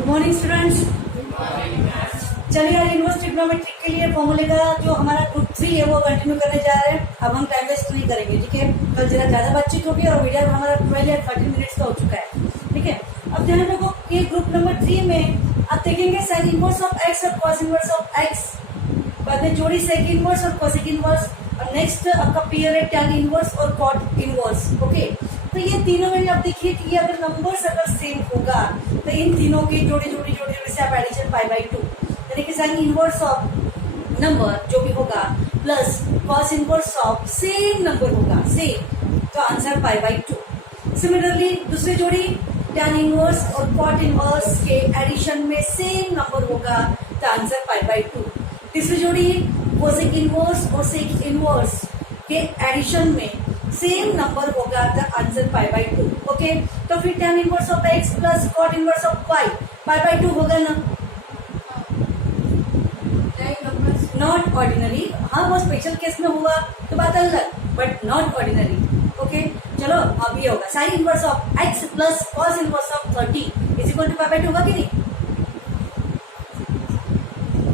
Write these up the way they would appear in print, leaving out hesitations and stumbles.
Good morning students. चलिए यार, inverse trigonometry के लिए फॉर्मूले का जो हमारा ग्रुप 3 है वो कंटिन्यू करने जा रहे हैं। अब हम टाइम वेस्ट नहीं करेंगे, ठीक है। कल जरा ज्यादा बातचीत होगी और वीडियो हमारा 12 या 13 मिनट्स का हो चुका है, ठीक है। अब ध्यान रखो कि ग्रुप नंबर 3 में आप देखेंगे साइन इनवर्स ऑफ एक्स और कॉस इनवर्स ऑफ एक्स, बाद में जोड़ी सेक इनवर्स और कोसेक इनवर्स, और नेक्स्ट आपका पेयर है टैन इनवर्स और कॉट इनवर्स, ओके। तो ये तीनों में आप देखिए कि अगर नंबर्स अगर सेम होगा तो इन तीनों की जोड़ी जोड़ी जोड़ी जोड़ी से आप एडिशन पाई बाई 2, यानी कि साइन इनवर्स ऑफ नंबर जो भी होगा plus cos inverse of same number होगा सेम, तो आंसर पाई बाई 2। सिमिलरली दूसरी जोड़ी टैन इनवर्स और कॉट इनवर्स के एडिशन में सेम नंबर होगा तो आंसर पाई बाई 2। तीसरी जोड़ी कोसेक इनवर्स और सेक इनवर्स के एडिशन में सेम नंबर होगा तो आंसर पाई बाई 2, ओके। तो फिर tan inverse of x plus cot inverse of Y pi by 2 होगा ना। नॉट ऑर्डिनरी, हाँ वो स्पेशल केस में हुआ तो बात अलग, बट नॉट ऑर्डिनरी, ओके। चलो अब ये होगा sine inverse of x plus cos inverse of 30 is equal to pi by 2 होगा कि नहीं।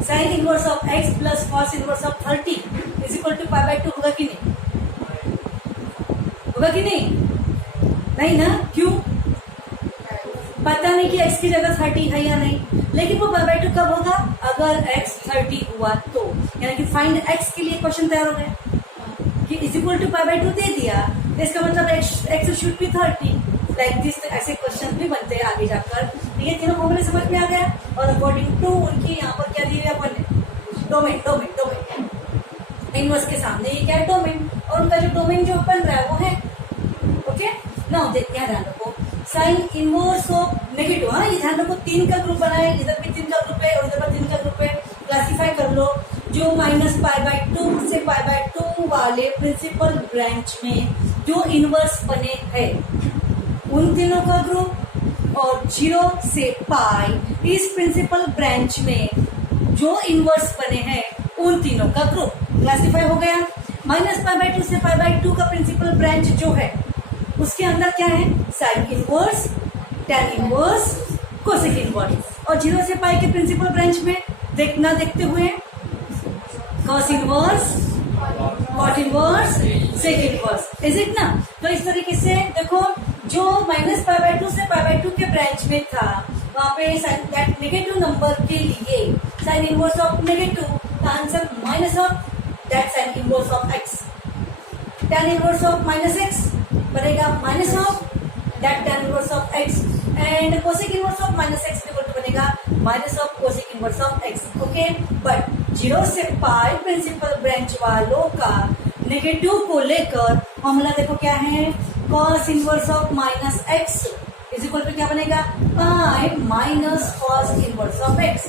Sine inverse of x plus cos inverse of 30 is equal to pi by 2 होगा कि नहीं, होगा कि नहीं, नहीं ना। क्यों, पता नहीं कि x की जगह 30 है या नहीं, लेकिन वो पाई बाई 2 कब होगा, अगर x 30 हुआ तो, यानी कि फाइंड x के लिए क्वेश्चन तैयार हो गया कि is equal to pi by 2 दे दिया, इसका मतलब x should be 30 like this. ऐसे क्वेश्चन भी बनते हैं आगे जाकर। ये तीनों फॉर्मूले समझ में आ गया, और अकॉर्डिंग टू उनकी यहाँ पर क्या दिया अपन ने, डोमेन डोमेन डोमेन इनवर्स के सामने ये क्या है, डोमेन, और उनका जो डोमेन जो बन रहा है वो है, ओके। नाउ देखते हैं, ध्यान रखो साइन इनवर्स ऑफ नेगेटिव, हाँ ये ध्यान रखो 3 का ग्रुप बना है, इधर भी 3 का ग्रुप है और इधर पर 3 का ग्रुप है। क्लासिफाई कर लो, जो माइनस पाई बाई 2 से पाई बाई 2 वाले प्रिंसिपल ब्रांच में जो इनवर्स बने हैं उन तीनों का ग्रुप, और 0 से पाई इस प्रिंसिपल ब्रांच में जो इनवर्स बने हैं उन तीनों का ग्रुप। क्लासिफाई हो गया। माइनस पाई बाई 2 से पाई बाई 2 का प्रिंसिपल ब्रांच जो है उसके अंदर क्या है, sine inverse, tan inverse, cosec inverse, और 0 से पाई के प्रिंसिपल ब्रांच में देखना देखते हुए cos inverse, cot inverse, sec inverse, is it ना। तो इस तरीके से देखो जो माइनस पाई बाई 2 से पाई बाई 2 के ब्रांच में था वहां पे दैट नेगेटिव नंबर के लिए साइन इनवर्स ऑफ नेगेटिव का answer minus of that sine inverse of X. Tan inverse of minus X बनेगा minus of that tan inverse of X, and cosec inverse of minus X बनेगा minus of cosec inverse of X, okay. But 0 से पाई principal branch वालों का negative को लेकर formula देखो क्या है, cos inverse of minus x is equal to क्या बनेगा, pi minus cos inverse of x.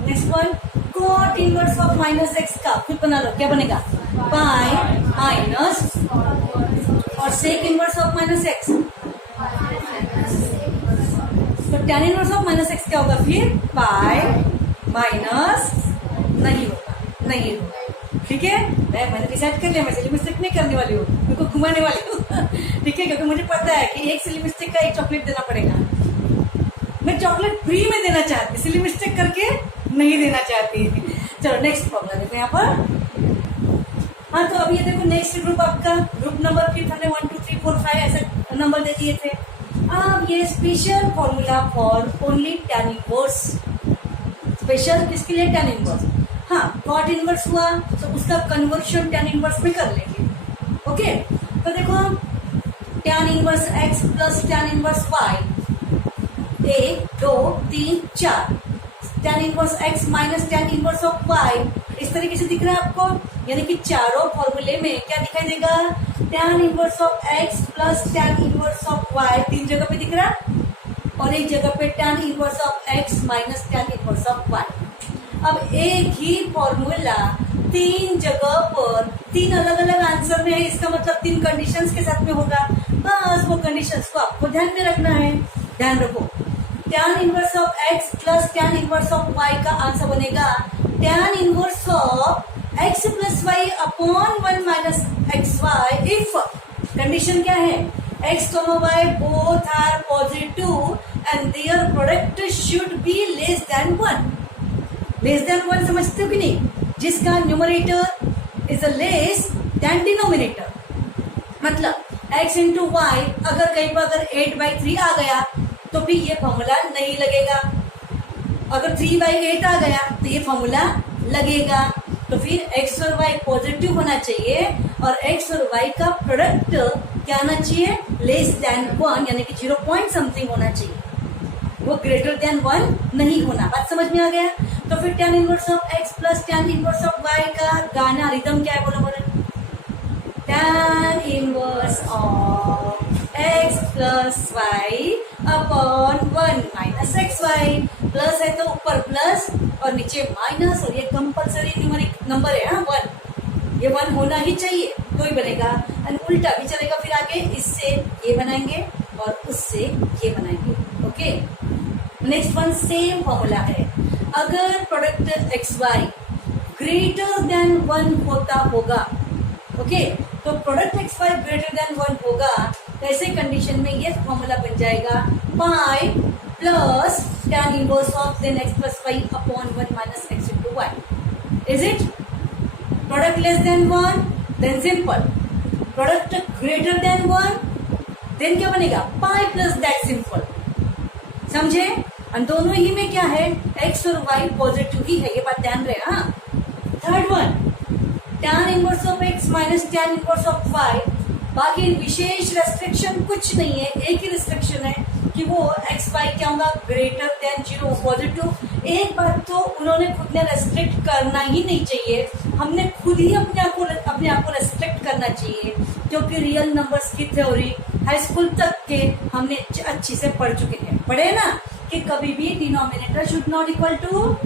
Next one cot inverse of minus x का खुद बना लो, क्या बनेगा, पाई माइनस और sec inverse of minus x, तो tan inverse of minus x क्या होगा, फिर पाई माइनस नहीं होगा, नहीं होगा, ठीक है। मैंने डिसाइड कर लिया, मैं सिली मिस्टेक नहीं करने वाली हूँ, मेरे को घुमाने वाली हूँ ठीक है, क्योंकि मुझे पता है कि एक सिली मिस्टेक का एक चॉकलेट देना पड़ेगा। मैं चॉकलेट फ्री में देना चाहती, सिली मिस्टेक करके नहीं देना चाहती चलो नेक्स्ट प्रॉब्लम देखो यहाँ पर। हाँ तो अब ये देखो नेक्स्ट ग्रुप आपका ग्रुप नंबर फिर हमने 1 2 3 4 5 ऐसे नंबर दे दिए थे। अब ये special formula for only tan inverse, special किसके लिए, टैन इनवर्स। हाँ कॉट इनवर्स हुआ तो उसका कन्वर्शन टैन इनवर्स में कर लेंगे, ओके। तो देखो tan inverse x plus tan inverse y, 1 2 3 4, tan inverse x minus tan inverse of y, इस तरीके से दिख रहा है आपको, यानी कि चारों फॉर्मूले में क्या दिखाई देगा, tan inverse of x plus tan inverse of y 3 जगह पे दिख रहा, और एक जगह पे tan inverse of x minus tan inverse of y. अब एक ही फॉर्मूला 3 जगह पर 3 अलग अलग आंसर में है, इसका मतलब 3 कंडीशंस के साथ में होगा, बस वो कंडीशंस को आपको ध्यान में रखना है। ध्यान रखो tan inverse of x plus tan inverse of y का आंसर बनेगा tan inverse of x plus y upon 1 minus x y if condition क्या है, x, y both are positive and their product should be less than 1. Less than 1 समझते हो कि नहीं? जिसका numerator is a less than denominator, मतलब x into Y अगर कहीं पर अगर 8/3 आ गया तो भी ये फॉर्मूला नहीं लगेगा, अगर 3/8 आ गया तो ये फॉर्मूला लगेगा। तो फिर x और y पॉजिटिव होना चाहिए और x और y का प्रोडक्ट क्या आना चाहिए? लेस देन 1, यानी कि 0 पॉइंट समथिंग होना चाहिए, वो ग्रेटर देन 1 नहीं होना। बात समझ में आ गया? तो फिर tan inverse of x plus tan inverse of y का गाना रिदम क्या है? बोलो बोलो। tan inverse of x plus y upon 1 minus xy, plus है तो ऊपर प्लस और नीचे माइनस, और ये कंपल्सरी न्यूमेरिक नंबर है ना 1, ये 1 होना ही चाहिए तो ही बनेगा, एंड उल्टा भी चलेगा। फिर आगे इससे ये बनाएंगे और उससे ये बनाएंगे। Okay, next one same formula है। अगर product x y greater than 1 होता होगा, ओके, तो product x y greater than 1 होगा, तो ऐसे कंडीशन में ये फॉर्मूला बन जाएगा pi plus tan inverse of then x plus y upon 1 minus x into y. Is it? Product less than 1 then simple, product greater than 1 then क्या बनेगा? Pi plus that simple, समझे? और दोनों ही में क्या है? x और y पॉजिटिव ही है, ये बात ध्यान रहे। हाँ, third one tan inverse of x minus tan inverse of y, बाकी विशेष रेस्ट्रिक्शन कुछ नहीं है, एक ही रेस्ट्रिक्शन है कि वो एक्स वाई क्या होगा? Greater than 0 positive. एक बात तो उन्होंने खुद ने रेस्ट्रिक्ट करना ही नहीं चाहिए, हमने खुद ही अपने आप को रेस्ट्रिक्ट करना चाहिए, क्योंकि रियल नंबर्स की थ्योरी हाई स्कूल तक के हमने अच्छी से पढ़ चुके हैं। पढ़े ना कि कभी भी denominator should not equal to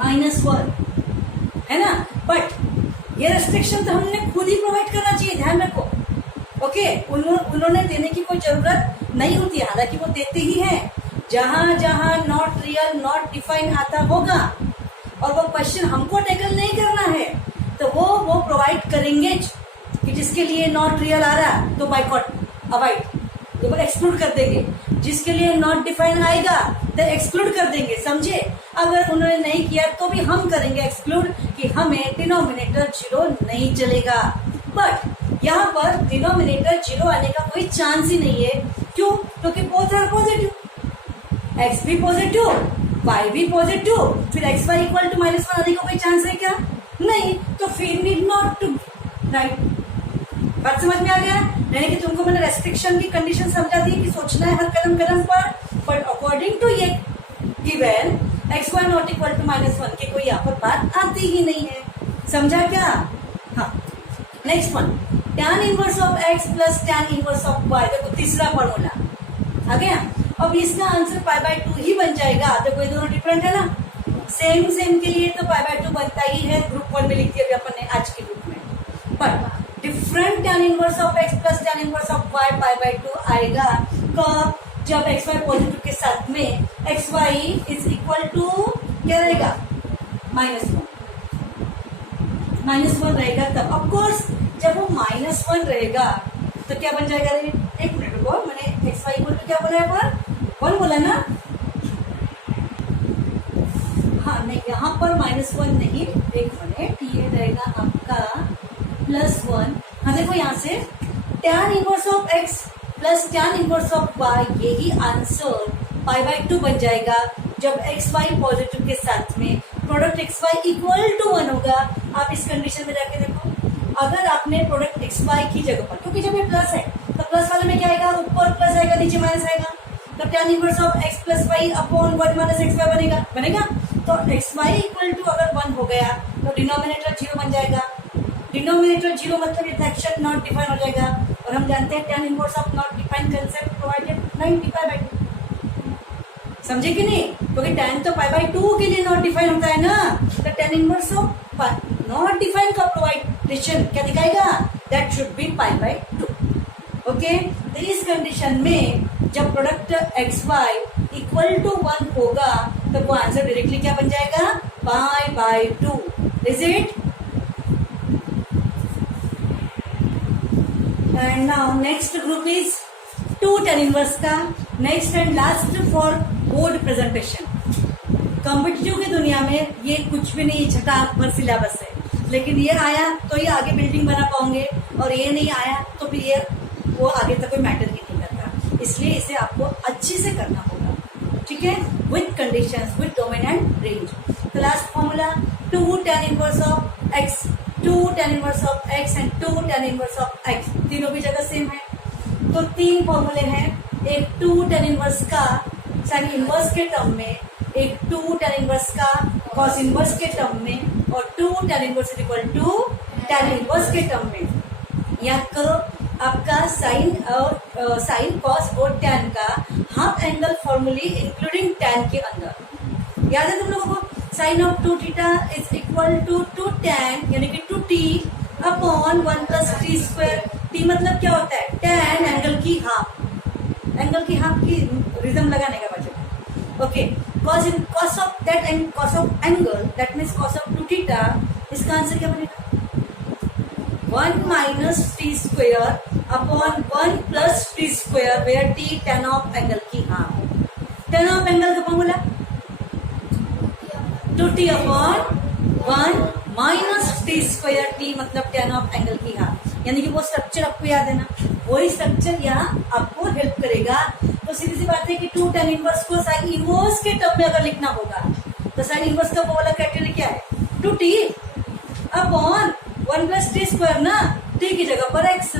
-1, है ना? बट ये रेस्ट्रिक्शन तो हमने खुद ही प्रोवाइड करना चाहिए, ध्यान रखो। ओके, उन्होंने देने की कोई जरूरत नहीं होती, हालांकि वो देते ही हैं। जहां जहां नॉट रियल नॉट डिफाइन आता होगा और वो क्वेश्चन हमको टैकल नहीं करना है तो वो प्रोवाइड करेंगे कि जिसके लिए नॉट रियल आ रहा तो बाइकॉट अवॉइड, तो एक्सक्लूड कर देंगे। जिसके लिए नॉट डिफाइन आएगा तो एक्सक्लूड कर देंगे, समझे? अगर उन्होंने नहीं किया तो भी हम करेंगे एक्सक्लूड कि हमें डिनोमिनेटर 0 नहीं चलेगा। बट यहाँ पर डिनोमिनेटर 0 आने का कोई चांस ही नहीं है। क्यों? क्योंकि बोथ आर पॉजिटिव, x भी पॉजिटिव y भी पॉजिटिव, फिर एक्स वाई इक्वल टू -1 आने का कोई चांस है क्या? नहीं, तो फिर नीड नॉट टू राइट। बात समझ में आ गया? यानी कि तुमको मैंने रेस्ट्रिक्शन की कंडीशन समझा दी कि सोचना है हर कदम कदम पर, बट अकॉर्डिंग टू ये given x y not equal to -1 की कोई यहाँ पर बात आती ही नहीं है। समझा क्या? हाँ, next one tan inverse of x plus tan inverse of y, देखो तीसरा फॉर्मूला आ गया। अब इसका आंसर π/2 ही बन जाएगा। देखो ये दोनों डिफरेंट है ना, सेम के लिए तो π/2 बनता ही है। ग्रुप 1 में लिख दिया अपन ने आज के ग्रुप में, but different tan inverse of x plus tan inverse of y π/2 आएगा कब? जब एक्स वाई पॉजिटिव के साथ में x y is equal to क्या रहेगा? -1 रहेगा तब। ऑफकोर्स जब वो -1 रहेगा तो क्या बन जाएगा? एक मिनट रुको, मैंने एक्स वाई इक्वल टू क्या बोला है पर? 1 बोला ना? हाँ नहीं, यहाँ पर -1 नहीं, एक मिनट, ये रहेगा आपका +1। हाँ देखो यहाँ से tan inverse of x plus tan inverse of y, यही आंसर π/2 बन जाएगा जब एक्स वाई पॉजिटिव के साथ में product x y equal to 1 होगा। आप इस कंडीशन में जाके देखो, अगर आपने प्रोडक्ट एक्स वाई की जगह पर, क्योंकि जब ये प्लस है तो प्लस वाले में क्या आएगा? ऊपर प्लस आएगा, नीचे माइनस आएगा, तो tan inverse of x plus y upon 1 minus x y बनेगा। तो एक्स वाई इक्वल टू अगर 1 हो गया तो डिनोमिनेटर 0 बन जाएगा। डिनोमिनेटर 0 मतलब ये फ्रैक्शन नॉट डिफाइन हो जाएगा, और हम जानते हैं tan inverse of not define concept provided 95/2। समझे कि नहीं? क्योंकि tan तो π/2 के लिए नॉट डिफाइन होता है ना, तो tan inverse of not define का प्रोवाइडेशन क्या दिखाएगा? That should be π/2। ओके, तो इस कंडीशन में जब product x y equal to 1 होगा तो वो आंसर डायरेक्टली क्या बन जाएगा? π/2। Is it? And now next group is 2 tan inverse का. Next and last for board presentation. Competitive की दुनिया में ये कुछ भी नहीं, छठा भर सिलेबस है. लेकिन ये आया तो ये आगे बिल्डिंग बना पाओगे, और ये नहीं आया तो फिर ये वो आगे तक कोई मैटर ही नहीं करता. इसलिए इसे आपको अच्छे से करना होगा. ठीक है, with conditions, with domain and range. तो last formula 2 tan inverse of x, 2 tan inverse of x and 2 tan inverse of x. तीनों भी जगह सेम है. तो 3 फॉर्मूले हैं. एक 2 tan इनवर्स का साइन इनवर्स के टर्म में, एक 2 tan इनवर्स का कॉस इनवर्स के टर्म में, और 2 tan inverse equal to tan inverse के टर्म में. याद करो, आपका साइन और साइन कॉस और tan का हाफ एंगल फॉर्मूले इंक्लूडिंग tan के अंदर. याद है तुम लोगों को? Sine of 2 theta is equal to 2 tan यानी कि 2t upon 1 plus t square. T मतलब क्या होता है? tan एंगल की हाफ. एंगल की हाफ की रिदम लगाने का बच्चों. Okay, cos of that and cos of angle that means cos of 2 theta. इसका आंसर क्या बनेगा? 1 minus t square upon 1 plus t square where t tan of angle की हाफ. tan ऑफ एंगल का formula 2t upon 1 minus t square. T मतलब tan of angle की half. यानी कि वो स्ट्रक्चर आपको याद है ना, वही स्ट्रक्चर यहाँ आपको हेल्प करेगा. तो सीधी सी बात है कि 2 tan इनवर्स को साइन इनवर्स के टर्म में अगर लिखना होगा तो साइन इनवर्स का फॉर्मूला क्राइटेरिया क्या है? 2t upon 1 plus t square ना, t की जगह पर x.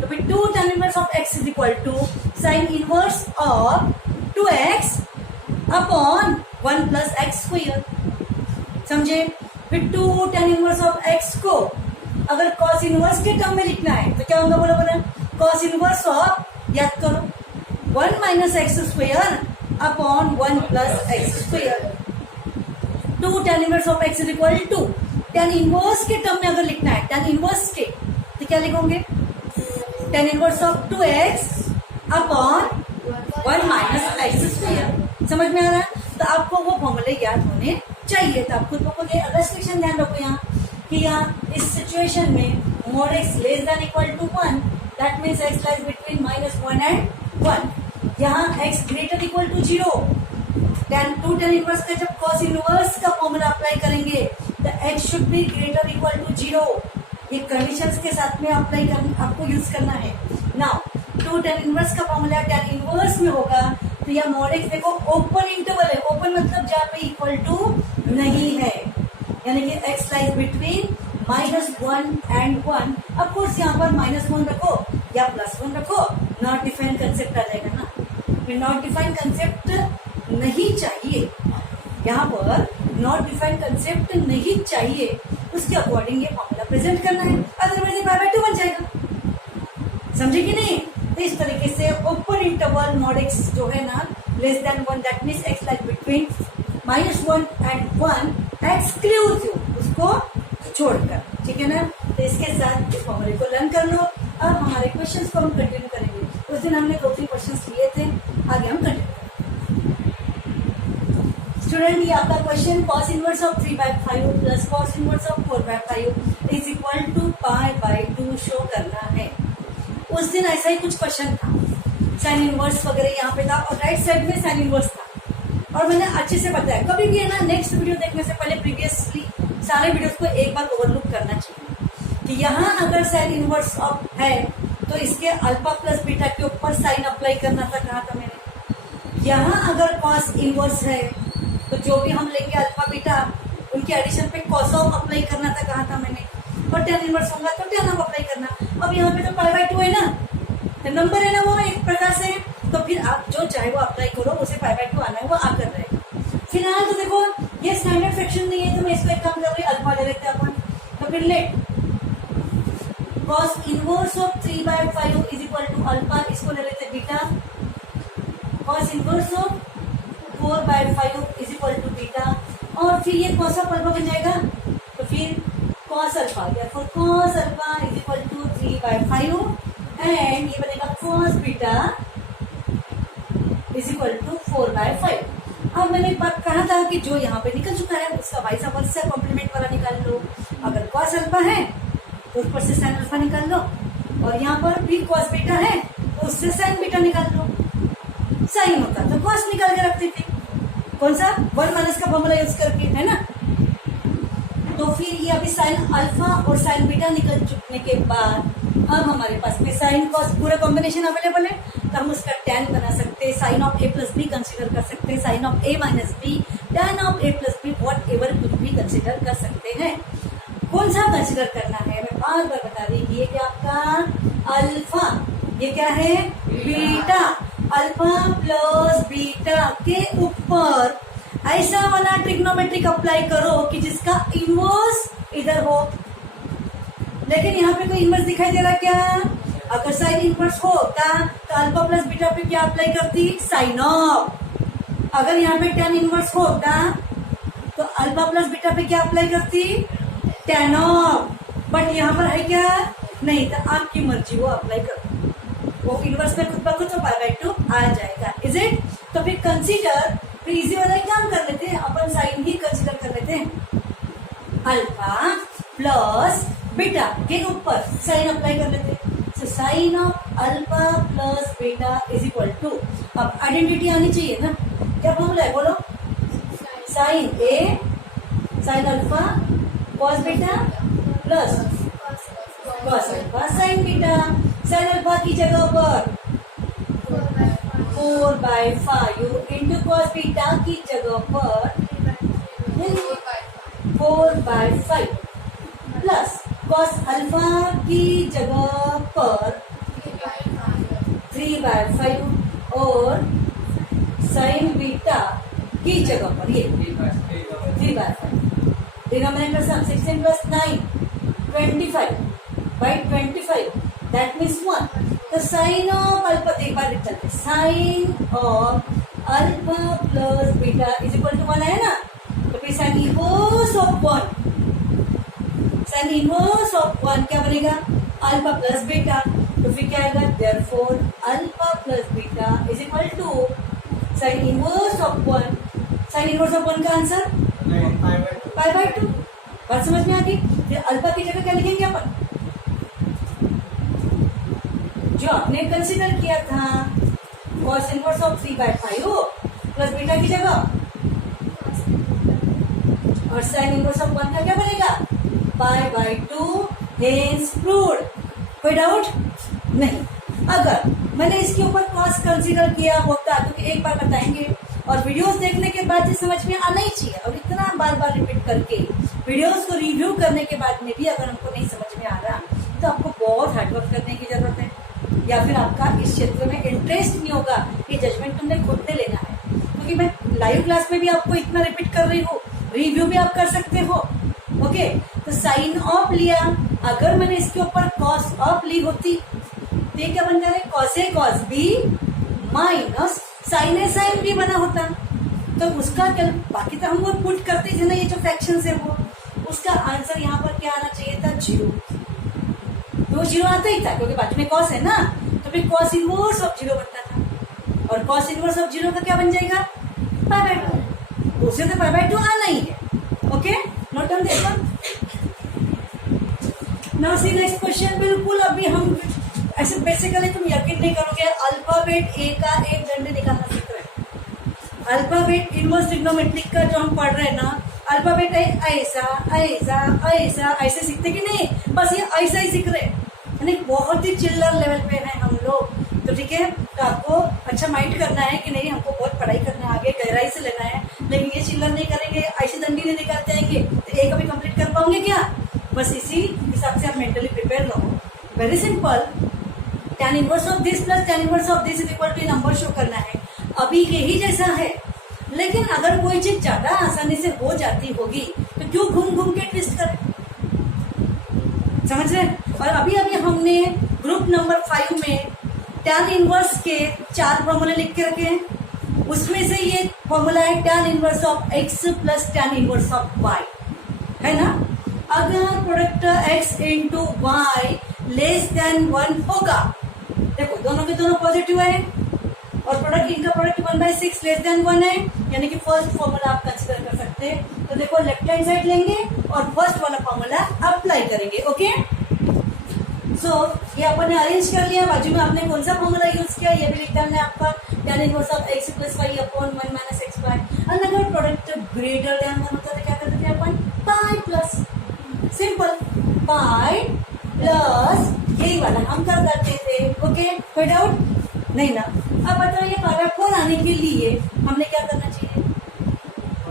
तो फिर 2 tan inverse of x is equal to sine inverse of 2x upon 1 plus x square. समझे? फिर 2 tan इनवर्स ऑफ x को अगर cos इनवर्स के टर्म में लिखना है तो क्या होगा? बोलो बोलो. cos इनवर्स ऑफ, याद करो, 1 minus x square upon 1 plus x square. 2 tan inverse of x is equal to tan inverse के टर्म में अगर लिखना है, tan इनवर्स के, तो क्या लिखोगे? tan inverse of 2x upon 1 minus x square. समझ में आ रहा है? तो आपको वो फॉर्मूले याद होने चाहिए. तो आप खुद बोलोगे. अगर स्टेशन ध्यान रखो यहाँ कि यहाँ इस सिचुएशन में mod x less than equal to 1, that means x lies between -1 and 1. यहाँ x greater equal to 0. 2 tan inverse का जब cos इनवर्स का फॉर्मूला अप्लाई करेंगे तो x should be greater equal to 0. ये कंडीशंस के साथ में अप्लाई आपको यूज करना है. नाउ 2 tan इनवर्स का फॉर्मूला tan इनवर्स में होगा तो यह मोड x देखो ओपन इंटरवल है. ओपन मतलब जहाँ पे इक्वल टू नहीं है, यानी कि x lies between -1 and 1. Of course यहाँ पर -1 रखो या +1 रखो, नॉट डिफाइंड कंसेप्ट आ जाएगा ना. फिर नॉट डिफाइंड कंसेप्ट नहीं चाहिए यहाँ पर. नॉट डिफाइंड कंसेप्ट नहीं चाहिए, उसके अकॉर्डिंग ये फॉर्मूला प्रेजेंट करना है. अदरवाइज ये /2 बन जाएगा. समझे कि नहीं? तो इस तरीके से ओपन इंटरवल मॉड x जो है ना less than 1, that means x lies between -1 and 1 exclusive, उसको छोड़कर. ठीक है ना? तो इसके साथ इस फॉर्मूले को लर्न कर लो. अब हमारे क्वेश्चंस को हम कंटिन्यू करेंगे. उस दिन हमने 2-3 क्वेश्चंस लिए थे, आगे हम कंटिन्यू. स्टूडेंट, ये आपका question cos inverse of 3/5 plus cos inverse of 4/5 is equal to π/2 show करना है. उस दिन ऐसा ही कुछ क्वेश्चन था, साइन इनवर्स वगैरह यहाँ पे था और राइट साइड में साइन इनवर्स था. और मैंने अच्छे से बताया. कभी भी है ना, नेक्स्ट वीडियो देखने से पहले प्रीवियसली सारे वीडियोस को एक बार ओवरलुक करना चाहिए कि यहाँ अगर साइन इनवर्स ऑफ है तो इसके अल्फा प्लस बीटा के ऊपर साइन अप्लाई करना था, कहा था मैंने. यहाँ अगर कॉस इनवर्स है तो जो भी हम लेंगे अल्फा बीटा उनके एडिशन पे कॉस ऑफ अप्लाई करना था, कहा था मैंने. और tan इनवर्स होगा तो tan ऑफ अप्लाई करना. अब यहाँ पे तो π/2 है ना, तो नंबर है ना वो एक प्रकार से. तो फिर आप जो चाहे वो अप्लाई करो, उसे π/2 आना है वो आकर रहेगा. फिलहाल तो देखो ये स्टैंडर्ड फ्रैक्शन नहीं है तो मैं इसको एक काम कर रही अल्फा ले लेते हैं अपन. तो फिर let cos inverse of 3/5 is equal to alpha, इसको ले लेते beta. cos inverse of 4/5 is equal to beta. और फिर ये cos ऑफ अल्फा बन जाएगा. तो फिर cos अल्फा या फिर cos alpha is equal to 3/5 and ये बनेगा cos beta is equal to 4/5. अब मैंने एक बात कहा था कि जो यहाँ पे निकल चुका है उसका वाइस वर्सा कॉम्प्लीमेंट वाला निकाल लो. अगर cos अल्फा है तो ऊपर से sin अल्फा निकाल लो. और यहाँ पर भी कॉस बीटा है तो उससे साइन बीटा निकाल लो। साइन होता तो कॉस निकाल के रखती थी, कौन सा 1 माइनस का फॉर्मूला यूज करके, है ना। तो फिर ये अभी साइन अल्फा और साइन बीटा निकल चुकने के बाद अब हमारे पास में साइन कॉस पूरा कॉम्बिनेशन अवेलेबल है, तो हम उसका tan बना सकते हैं, sine of a plus b consider कर सकते हैं, sine of a minus b, tan of a plus b, whatever कुछ भी कंसिडर कर सकते हैं। कौन सा कंसिडर करना है मैं बार बार बता रही हूँ, ये क्या आपका अल्फा, ये क्या है बीटा, अल्फा प्लस बीटा के ऊपर ऐसा वाला ट्रिग्नोमेट्रिक अप्लाई करो कि जिसका इनवर्स इधर हो। लेकिन यहाँ पे कोई इनवर्स दिखाई दे रहा क्या? अगर साइन इनवर्स होता तो अल्फा प्लस बीटा पे क्या अप्लाई करती? Sine of. अगर यहाँ पे tan इनवर्स होता तो अल्फा प्लस बीटा पे क्या अप्लाई करती? tan of. बट यहाँ पर है क्या? नहीं, तो आपकी मर्जी, वो अप्लाई करो, वो इनवर्स में खुद ब खुद तो π/2 आ जाएगा। Is it? तो फिर कंसीडर, फिर इजी वाला काम कर लेते हैं, अपन साइन ही कंसीडर कर लेते हैं। अल्फा प्लस बीटा के ऊपर साइन अप्लाई कर लेते हैं, so sine of alpha plus beta is equal to, अब आइडेंटिटी आनी चाहिए ना, क्या फॉर्मूला है बोलो? Sine a sine alpha cos beta plus cos alpha sine beta. Sine alpha की जगह पर 4/5 इंटू कॉस बीटा की जगह पर 4/5 प्लस कॉस अल्फा की जगह पर 3/5 और साइन बीटा की जगह पर ये 3/5। Denominator sum 16 plus 9 25/25 that means 1। तो साइन ऑफ अल्फा, एक बार लिख चलते, sine of alpha plus beta is equal to 1 है ना, तो फिर sine inverse of 1, sine inverse of 1 क्या बनेगा? Alpha plus beta. तो फिर क्या आएगा? Therefore alpha plus beta is equal to sine inverse of 1। Sine inverse of 1 का आंसर π/2। बात समझ में आ गई? फिर अल्फा की जगह क्या लिखेंगे अपन? जो आपने कंसीडर किया था cos inverse of 3/5 plus beta की जगह, और साइन इनवर्स ऑफ 1 का क्या बनेगा? π/2 हेंस प्रूव्ड। कोई डाउट नहीं? अगर मैंने इसके ऊपर कॉस कंसीडर किया होता, क्योंकि एक बार बताएंगे और वीडियोस देखने के बाद ही समझ में आना ही चाहिए, और इतना बार बार रिपीट करके वीडियोस को रिव्यू करने के बाद में भी अगर हमको नहीं समझ में आ रहा तो आपको बहुत हार्डवर्क करने की जरूरत है, या फिर आपका इस क्षेत्र में इंटरेस्ट नहीं होगा, ये जजमेंट तुमने खुद ने लेना है। क्योंकि मैं लाइव क्लास में भी आपको इतना रिपीट कर रही हूँ, रिव्यू भी आप कर सकते हो। ओके, तो साइन ऑफ लिया, अगर मैंने इसके ऊपर कॉस ऑफ ली होती तो ये क्या बन जा रहा है? Cos A cos B minus sign a sine B बना होता, तो उसका क्या, बाकी तो हम वो पुट करते थे ना, ये जो फ्रैक्शन है वो, उसका आंसर यहाँ पर क्या आना चाहिए था? 0। तो 0 आता ही था क्योंकि बाजू में कॉस है ना, तो फिर कॉस इनवर्स ऑफ 0 बनता था, और कॉस इनवर्स ऑफ 0 का क्या बन जाएगा? π/2। उसे तो π/2 आना ही है। Okay, note down this one. Now see next question. बिल्कुल अभी हम ऐसे बेसिकली तुम यकीन नहीं करोगे, अल्फाबेट ए का एक डंडे निकालना सीख रहे हैं। अल्फाबेट इनवर्स ट्रिग्नोमेट्रिक का जो हम पढ़ रहे हैं ना, अल्फाबेट है ऐसा ऐसा ऐसा ऐसे सीखते कि नहीं, बस ये ऐसा ही सीख रहे हैं, यानी बहुत ही चिल्लर लेवल पे हैं हम लोग। तो ठीक है, तो आपको अच्छा माइंड करना है कि नहीं, हमको बहुत पढ़ाई करना है, आगे गहराई से लेना है, लेकिन ये चिल्लर नहीं करेंगे, ऐसी डंडी नहीं निकालते आएंगे तो एक अभी कंप्लीट कर पाओगे क्या? बस इसी हिसाब से आप मेंटली प्रिपेयर रहो। Very simple, tan inverse of this plus tan inverse of this is equal to number show करना है। अभी यही जैसा है, लेकिन अगर कोई चीज ज्यादा आसानी से हो जाती होगी तो क्यों घूम घूम के ट्विस्ट करें? समझ रहे? और अभी अभी हमने ग्रुप नंबर 5 में tan इनवर्स के 4 फॉर्मूले लिख के रखे हैं, उसमें से ये फॉर्मूला है tan inverse of x plus tan inverse of y, है ना। अगर product x into y less than 1 होगा, देखो दोनों के दोनों पॉजिटिव है, और प्रोडक्ट इनका प्रोडक्ट 1/6 लेस देन 1 है, यानी कि फर्स्ट फॉर्मूला आप कंसीडर कर सकते हैं। तो देखो लेफ्ट हैंड साइड लेंगे और फर्स्ट वाला फॉर्मूला अप्लाई करेंगे। ओके, सो ये अपन ने अरेंज कर लिया, बाजू में आपने कौन सा फॉर्मूला यूज किया ये भी लिख डालना है आपका, tan inverse of x plus y upon 1 minus x y. अगर प्रोडक्ट ग्रेटर देन 1 होता तो क्या करते थे अपन, pi plus, simple, pi plus यही वाला हम कर देते थे। ओके, कोई डाउट नहीं ना। अब बताओ ये पावर 4 आने के लिए हमने क्या करना चाहिए,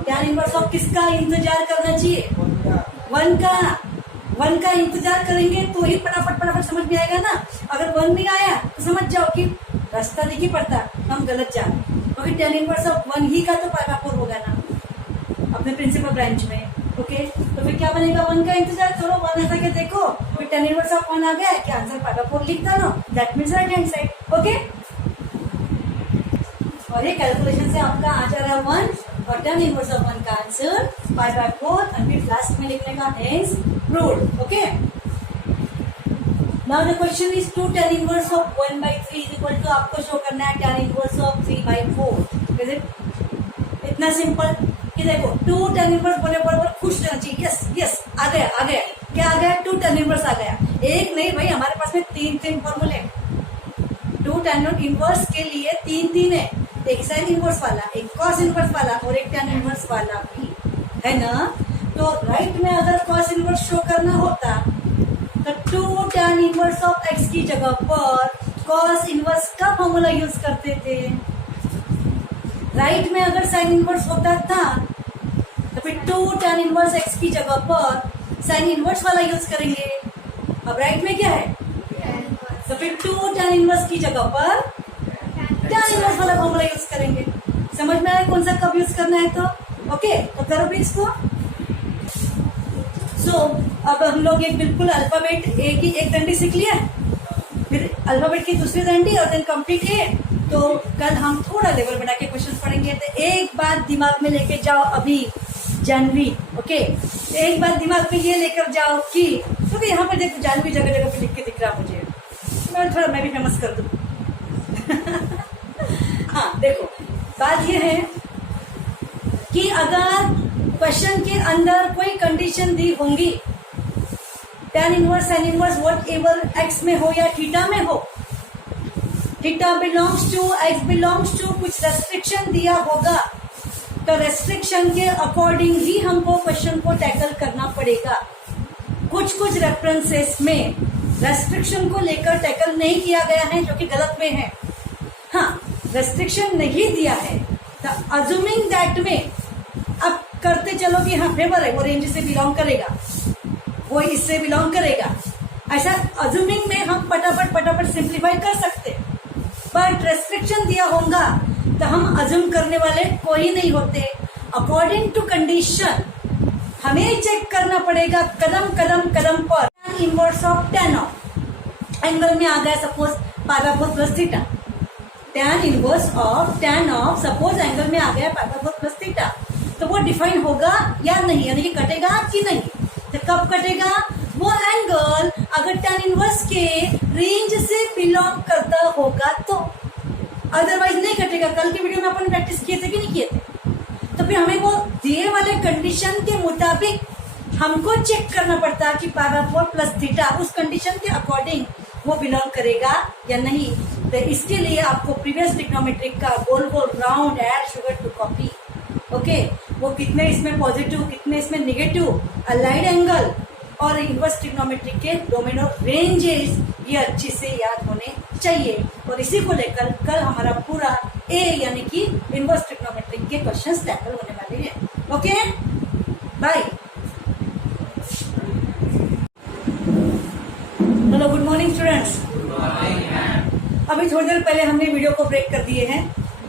tan इनवर्स ऑफ किसका इंतजार करना चाहिए, 1 का इंतजार करेंगे तो ही फटाफट समझ में आएगा ना। अगर 1 नहीं आया तो समझ जाओ कि रास्ता नहीं पड़ता, हम गलत जा रहे, क्योंकि tan इनवर्स ऑफ 1 ही का तो पावर 4 होगा ना अपने प्रिंसिपल ब्रांच में। ओके, तो फिर क्या बनेगा, 1 का इंतजार करो, 1 ऐसा के देखो, फिर tan इनवर्स ऑफ 1 आ गया कि आंसर पावर 4 लिख दो, that means right hand side. Okay, और ये कैलकुलेशन से आपका आ जा रहा है 1 और tan इनवर्स ऑफ 1 का आंसर पावर 4 और फिर लास्ट में लिखने का hence proved. Okay, now the question is 2 tan inverse of 1/3 is equal to, आपको शो करना है tan inverse of 3/4। Is it इतना सिंपल कि देखो 2 tan इनवर्स बोले बराबर खुश रहना चाहिए। यस यस, आ गया क्या आ गया, 2 tan इनवर्स आ गया। एक नहीं भाई, हमारे पास में 3 फॉर्मूले, 2 tan इनवर्स के लिए 3 है, एक साइन इनवर्स वाला, एक कॉस इनवर्स वाला और एक tan इनवर्स वाला भी है ना। तो राइट में अगर कॉस इनवर्स शो करना होता तो 2 tan इनवर्स ऑफ x की जगह पर कॉस इनवर्स का फॉर्मूला यूज करते थे। राइट में अगर साइन इनवर्स होता था तो फिर 2 tan इनवर्स x की जगह पर साइन इनवर्स वाला यूज करेंगे। अब राइट में क्या है, तो फिर 2 tan इनवर्स की जगह पर tan इनवर्स वाला फॉर्मूला यूज करेंगे। समझ में आया कौन सा कब यूज करना है। तो ओके, तो करो भी इसको। सो अब हम लोग एक बिल्कुल अल्फाबेट ए की एक डंडी सीख लिया, फिर अल्फाबेट की दूसरी डंडी और देन कंप्लीट ए। तो कल हम थोड़ा लेवल बढ़ा के क्वेश्चन पढ़ेंगे। तो एक बात दिमाग में लेके जाओ अभी जानवी, ओके, एक बात दिमाग में ये लेकर जाओ कि क्योंकि यहाँ पर देखो जानवी जगह जगह पे लिख के दिख रहा मुझे, मैं भी फेमस कर दूं। हाँ देखो, बात ये है कि अगर क्वेश्चन के अंदर कोई कंडीशन दी होंगी, tan inverse sine inverse whatever x में हो या थीटा में हो, theta belongs to x belongs to, कुछ रेस्ट्रिक्शन दिया होगा तो रेस्ट्रिक्शन के अकॉर्डिंग ही हमको क्वेश्चन को टैकल करना पड़ेगा। कुछ रेफरेंसेस में रेस्ट्रिक्शन को लेकर टैकल नहीं किया गया है जो कि गलत में है। हाँ, रेस्ट्रिक्शन नहीं दिया है तो अज्यूमिंग दैट में अब करते चलो कि हाँ फेवर है, वो रेंज से बिलोंग करेगा, वो इससे बिलोंग करेगा, ऐसा अज्यूमिंग में हम फटाफट सिंप्लीफाई कर सकते। बट रेस्ट्रिक्शन दिया होगा तो हम अज्यूम करने वाले कोई नहीं होते। अकॉर्डिंग टू कंडीशन हमें चेक करना पड़ेगा कदम पर। Inverse of tan of angle में आ गया suppose power 4 plus theta, tan inverse of tan of suppose angle में आ गया पावर 4 प्लस थीटा, तो वो डिफाइन होगा या नहीं, यानी कि कटेगा कि नहीं। तो कब कटेगा, वो एंगल अगर tan इनवर्स के रेंज से बिलोंग करता होगा तो, अदरवाइज नहीं कटेगा। कल के वीडियो में अपन प्रैक्टिस किए थे कि नहीं किए थे। तो फिर हमें वो दिए वाले कंडीशन के मुताबिक हमको चेक करना पड़ता कि पावर 4 प्लस थीटा उस कंडीशन के अकॉर्डिंग वो बिलोंग करेगा या नहीं। तो इसके लिए आपको प्रीवियस ट्रिग्नोमेट्रिक का गोल राउंड एड शुगर टू कॉपी, ओके, वो कितने इसमें पॉजिटिव कितने इसमें निगेटिव, अलाइड एंगल और इनवर्स ट्रिग्नोमेट्रिक के डोमेन ऑफ रेंजेस ये अच्छे से याद होने चाहिए। और इसी को लेकर कल हमारा पूरा ए यानी कि इनवर्स ट्रिग्नोमेट्रिक के क्वेश्चंस टैकल होने वाले हैं। Okay, bye. Hello, good morning students. अभी थोड़ी देर पहले हमने वीडियो को ब्रेक कर दिए हैं,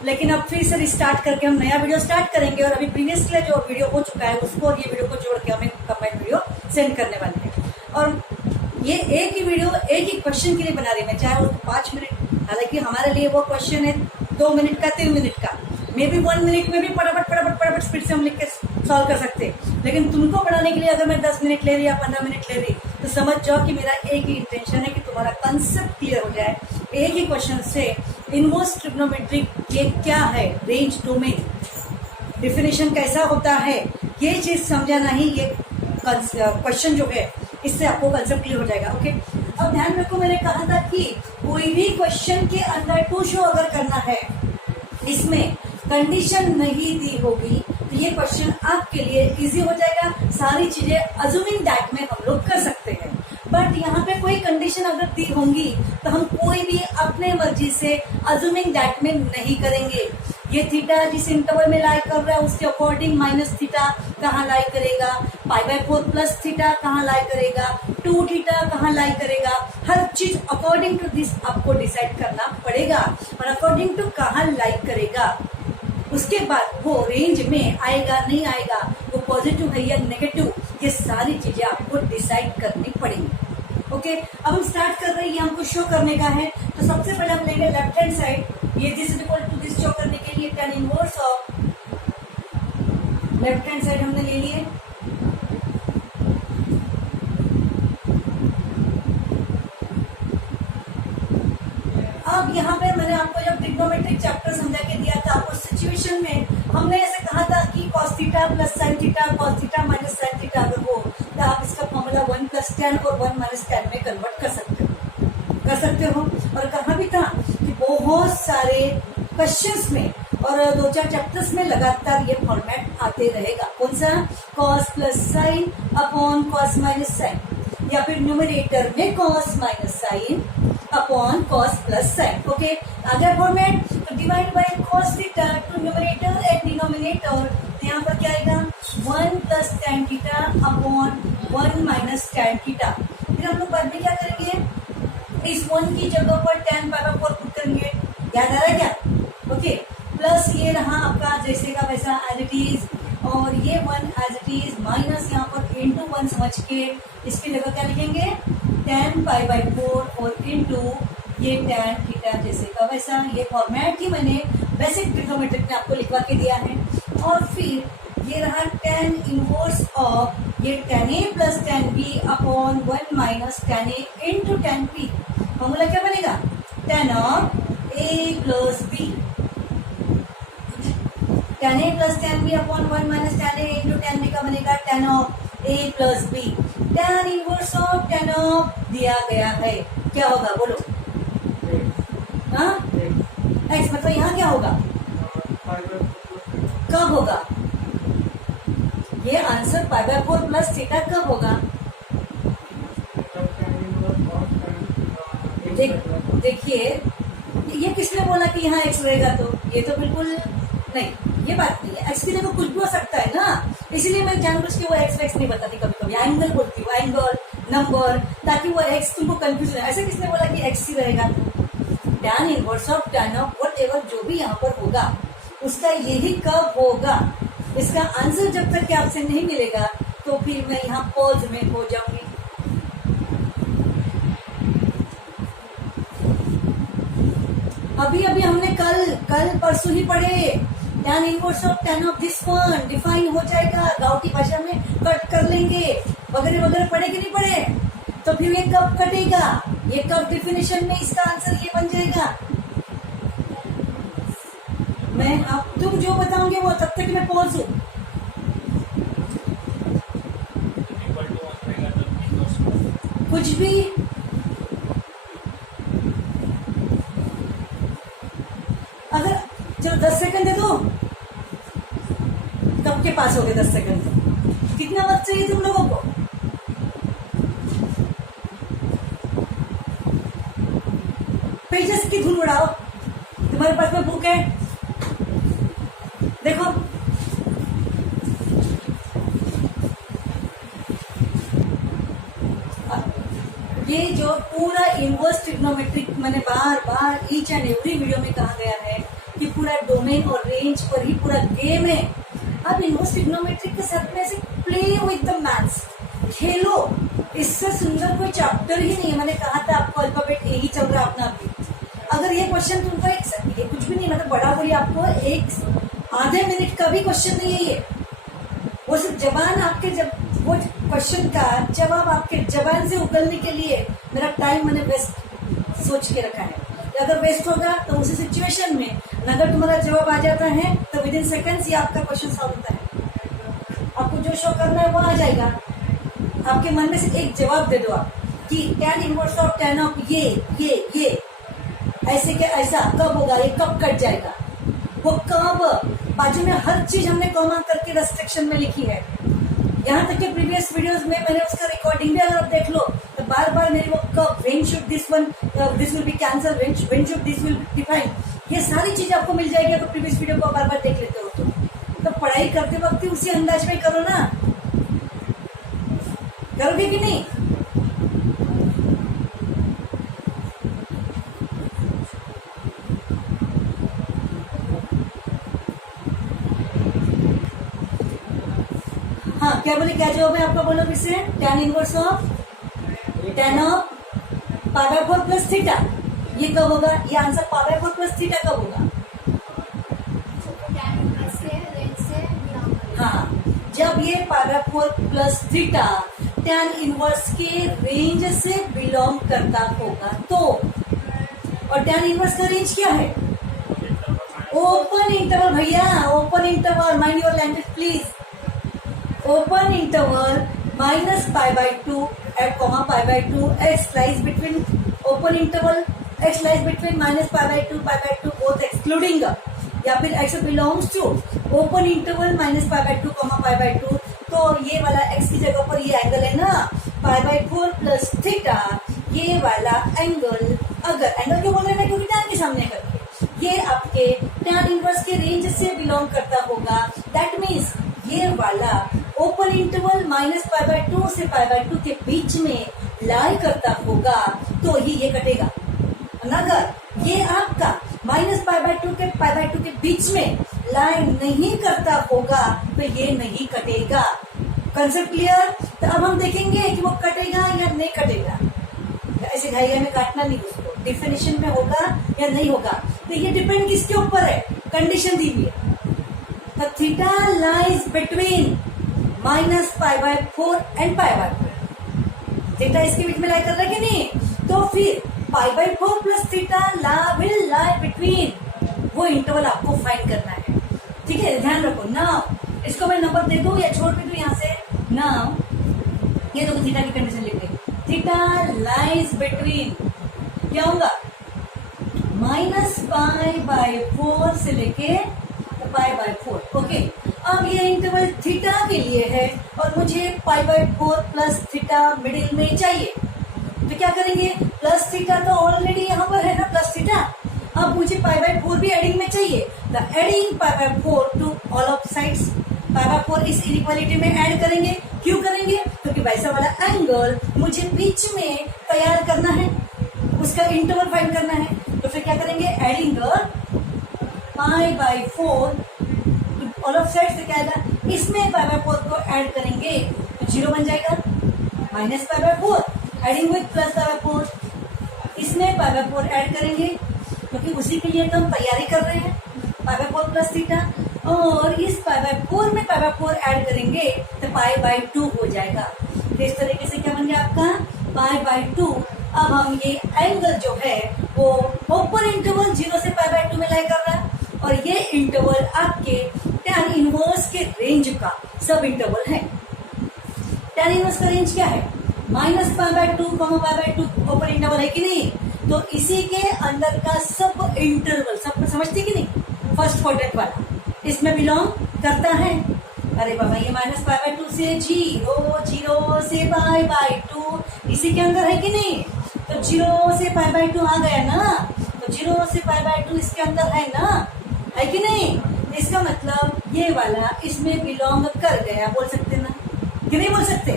लेकिन अब फिर से रिस्टार्ट करके हम नया वीडियो स्टार्ट करेंगे। और अभी प्रीवियसली जो वीडियो हो चुका है उसको और ये वीडियो को जोड़ के हमें कंबाइंड वीडियो सेंड करने वाले हैं। और ये एक ही वीडियो एक ही क्वेश्चन के लिए बना रही मैं, चाहे वो 5 मिनट, हालांकि हमारे लिए वो क्वेश्चन है 2 मिनट का 3 मिनट का, मे बी 1 मिनट में भी फटाफट स्पीड से हम लिख के सॉल्व कर सकते हैं। लेकिन तुमको पढ़ाने के लिए अगर मैं 10 मिनट ले रही या 15 मिनट ले रही तो समझ जाओ कि मेरा एक ही इंटेंशन है कि तुम्हारा कंसेप्ट क्लियर हो जाए। एक ही क्वेश्चन से इनवर्स ट्रिग्नोमेट्रिक ये क्या है, रेंज डोमेन डिफिनेशन कैसा होता है, ये चीज समझाना ही ये क्वेश्चन जो है, इससे आपको कंसेप्ट क्लियर हो जाएगा। ओके, अब ध्यान रखो, मैंने कहा था कि कोई भी क्वेश्चन के अंदर टू शो अगर करना है, इसमें कंडीशन नहीं दी होगी तो ये क्वेश्चन आपके लिए इजी हो जाएगा। सारी चीजें अज्यूमिंग दैट में हम लोग कर सकते हैं। बट यहाँ पे कोई कंडीशन अगर दी होंगी तो हम कोई भी अपने मर्जी से अज्यूमिंग दैट में नहीं करेंगे। ये थीटा जिस इंटरवल में लाई कर रहा है उसके अकॉर्डिंग माइनस थीटा कहाँ लाई करेगा, π/4 प्लस थीटा कहाँ लाई करेगा, 2 थीटा कहाँ लाई करेगा, हर चीज अकॉर्डिंग टू दिस आपको डिसाइड करना पड़ेगा और अकॉर्डिंग टू कहाँ लाई करेगा। उसके बाद वो रेंज में आएगा नहीं आएगा, वो पॉजिटिव है या नेगेटिव, ये सारी चीजें आपको डिसाइड करनी पड़ेंगी। ओके, अब हम स्टार्ट कर रहे हैं, ये हमको शो करने का है। तो सबसे पहले हम लेंगे लेफ्ट हैंड साइड, ये this is equal to this show करने के लिए tan inverse of left hand side हमने ले लिए। अब यहाँ पे मैंने आपको जब ट्रिग्नोमेट्रिक चैप्टर समझा के दिया था, उस सिचुएशन में हमने ऐसे कहा था कि cos theta plus sine theta, cos theta minus sine theta अगर हो तो आप इसका फॉर्मूला 1 + tan और 1 - tan में कन्वर्ट कर सकते हो। और कहा भी था कि बहुत सारे क्वेश्चंस में और 2-4 चैप्टर्स में लगातार ये फॉर्मेट आते रहेगा। कौन सा? cos plus sine upon cos minus sine, या फिर न्यूमरेटर में cos minus sine upon cos plus sine. Okay, अगर फॉर्मेट तो divide by cos theta to numerator and denominator, तो यहाँ पर क्या आएगा 1 + tan theta upon 1 - tan theta. फिर हम लोग बाद में क्या करेंगे, इस 1 की जगह पर tan π/4 पुट करेंगे। याद आ रहा है क्या? ओके, प्लस ये रहा आपका जैसे का वैसा एज इट इज, और ये 1 एज इट इज माइनस यहाँ पर इंटू 1 समझ के इसकी जगह क्या लिखेंगे tan π/4 और इंटू ये tan थीटा जैसे का वैसा। ये फॉर्मेट ही मैंने बेसिक ट्रिग्नोमेट्रिक में आपको लिखवा के दिया है। और फिर ये रहा tan इनवर्स ऑफ ये tan a plus tan b upon 1 - tan a into tan b। Formula क्या बनेगा? tan of a plus b, tan a plus tan b upon 1 - tan a into tan b का बनेगा tan of a plus b। tan inverse of tan of दिया गया है, क्या होगा बोलो? हाँ, x मतलब यहाँ क्या होगा, कब होगा ये आंसर π/4 प्लस थीटा कब होगा? देखिए, ये किसने बोला कि यहाँ x रहेगा? तो ये तो बिल्कुल नहीं, ये बात नहीं है। x की जगह कुछ भी हो सकता है ना, इसीलिए मैं जानबूझ के वो x नहीं बताती, कभी कभी एंगल बोलती हूँ, एंगल नंबर, ताकि वो x तुमको कंफ्यूजन। ऐसे किसने बोला कि x ही रहेगा? tan inverse of tan of whatever जो भी यहाँ पर होगा उसका यही कब होगा। इसका आंसर जब तक कि आपसे नहीं मिलेगा तो फिर मैं यहाँ पॉज में हो जाऊंगी। अभी हमने कल परसों ही पढ़े, tan inverse of tan of this one define हो जाएगा, गाँव की भाषा में कट कर लेंगे, वगैरह वगैरह। पढ़े कि नहीं पढ़े? तो फिर ये कब कटेगा, ये कब डिफिनेशन में इसका आंसर ये बन जाएगा। मैं आप तुम जो बताओगे वो, तब तक मैं पहुंच हूं। कुछ भी अगर चलो 10 सेकंड दे दो, कब के पास हो गए 10 सेकंड? कितना वक्त चाहिए तुम लोगों को? पेजेस की धूल उड़ाओ, तुम्हारे पास में बुक है, देखो। ये जो पूरा इनवर्स ट्रिग्नोमेट्रिक मैंने बार ईच एंड एवरी वीडियो में कहा गया है कि पूरा डोमेन और रेंज पर ही पूरा गेम है। अब इनवर्स ट्रिग्नोमेट्रिक के साथ में ऐसे प्ले विद द मैथ्स, खेलो, इससे सुंदर कोई चैप्टर ही नहीं है। मैंने कहा था आपको अल्फाबेट ए ही चल रहा है अपना अभी। अगर ये क्वेश्चन तुमको ये कुछ भी नहीं, मतलब बड़ा बोली आपको एक आधे मिनट का भी क्वेश्चन नहीं है ये, वो सिर्फ जबान आपके जब वो क्वेश्चन का जवाब आपके जबान से उगलने के लिए मेरा टाइम मैंने वेस्ट सोच के रखा है। अगर वेस्ट होगा तो उसी सिचुएशन में अगर तुम्हारा जवाब आ जाता है तो विद इन सेकेंड्स ये आपका क्वेश्चन सॉल्व होता है। आपको जो शो करना है वो आ जाएगा, आपके मन में से एक जवाब दे दो आप, कि tan inverse of tan of ये ऐसे के ऐसा कब होगा, ये कब कट जाएगा, वो कब, बाजू में हर चीज हमने कॉमा करके रेस्ट्रिक्शन में लिखी है। यहाँ तक कि प्रीवियस वीडियोस में मैंने उसका रिकॉर्डिंग भी अगर आप देख लो तो बार बार मेरी वो कब, when should this one, this will be cancel, when should this will be define, ये सारी चीज आपको मिल जाएगी अगर प्रीवियस वीडियो को बार बार देख लेते हो तो पढ़ाई करते वक्त ही उसी अंदाज में करो ना, करोगे कि नहीं? हाँ, क्या बोले, क्या जवाब है आपका, बोलो फिर से। tan inverse of tan of pi by 4 plus theta, ये कब होगा, ये answer pi by 4 plus theta कब होगा? हाँ, जब ये पाई by 4 plus theta tan inverse के रेंज से बिलोंग करता होगा तो, और tan इनवर्स का रेंज क्या है? ओपन इंटरवल भैया, open interval, mind your language please. Open interval minus pi by 2 at comma pi by 2, x lies between open interval, x lies between minus pi by 2 both excluding, या फिर x belongs to open interval minus pi by 2 comma pi by 2, तो ये वाला x की जगह पर ये angle है ना पाई बाय 4 प्लस थीटा, ये वाला एंगल, अगर एंगल क्यों बोल रहे हैं, क्योंकि tan के सामने करके ये आपके tan इनवर्स के रेंज से बिलोंग करता होगा, दैट मीन्स ये वाला open interval minus pi by 2 से पाई बाय 2 के बीच में लाई करता होगा तो ही ये कटेगा। अगर ये आपका माइनस पाई बाय 2 के पाई बाय 2 के बीच में लाई नहीं करता होगा तो ये नहीं कटेगा। Concept clear? तो अब हम देखेंगे कि वो कटेगा या नहीं कटेगा। ऐसे घाई में काटना नहीं, उसको डिफिनेशन में होगा या नहीं होगा, तो ये डिपेंड किसके ऊपर है, कंडीशन दी हुई है। The theta lies between minus pi by 4 and pi by 4, theta इसके बीच में लाई कर रहा है कि नहीं, तो फिर पाई by 4 plus theta will lie between, वो इंटरवल आपको फाइंड करना है, ठीक है, ध्यान रखो। नाउ इसको मैं नंबर दे दूं या छोड़ भी दूं यहाँ से, नाउ ये तो थीटा की कंडीशन लिख रही, थीटा लाइज बिटवीन क्या होगा, माइनस पाई बाय 4 से लेके पाई बाय 4, ओके। अब ये इंटरवल थीटा के लिए है और मुझे पाई बाय 4 प्लस थीटा मिडिल में चाहिए, तो क्या करेंगे, प्लस थीटा तो ऑलरेडी यहाँ पर है ना प्लस थीटा, अब मुझे पाई बाय 4 भी एडिंग में चाहिए, the adding pi by 4 to all of sides, pi by 4 इस इनइक्वालिटी में ऐड करेंगे, क्यों करेंगे, क्योंकि वैसा वाला एंगल मुझे बीच में तैयार करना है, उसका इंटरवल फाइंड करना है, तो फिर क्या करेंगे, adding pi by 4 all of side से क्या आएगा, इसमें पाई बाय 4 को ऐड करेंगे तो 0 बन जाएगा, minus pi by 4 adding with plus pi by 4, इसमें पाई बाय 4 ऐड करेंगे क्योंकि उसी के लिए तो हम तैयारी कर रहे हैं, पाई बाय 4 प्लस थीटा, और इस पाई बाय 4 में पाई बाय 4 ऐड करेंगे तो पाई बाय 2 हो जाएगा। तो इस तरीके से क्या बन गया आपका पाई बाय 2। अब हम ये एंगल जो है वो ओपन इंटरवल 0 से पाई बाय 2 में लाई कर रहा है, और ये इंटरवल आपके tan इनवर्स के रेंज का सब इंटरवल है। tan इनवर्स का रेंज क्या है, minus pi by 2 pi by 2 open interval है कि नहीं, तो इसी के अंदर का सब इंटरवल, सब समझते कि नहीं, फर्स्ट क्वाड्रेंट वाला इसमें बिलोंग करता है। अरे बाबा ये माइनस पाई बाय 2 से 0 से पाई बाय 2 इसी के अंदर है कि नहीं, तो 0 से पाई बाय 2 आ गया ना, तो 0 से पाई बाय 2 इसके अंदर है ना, है कि नहीं, इसका मतलब ये वाला इसमें बिलोंग कर गया, बोल सकते ना कि नहीं बोल सकते,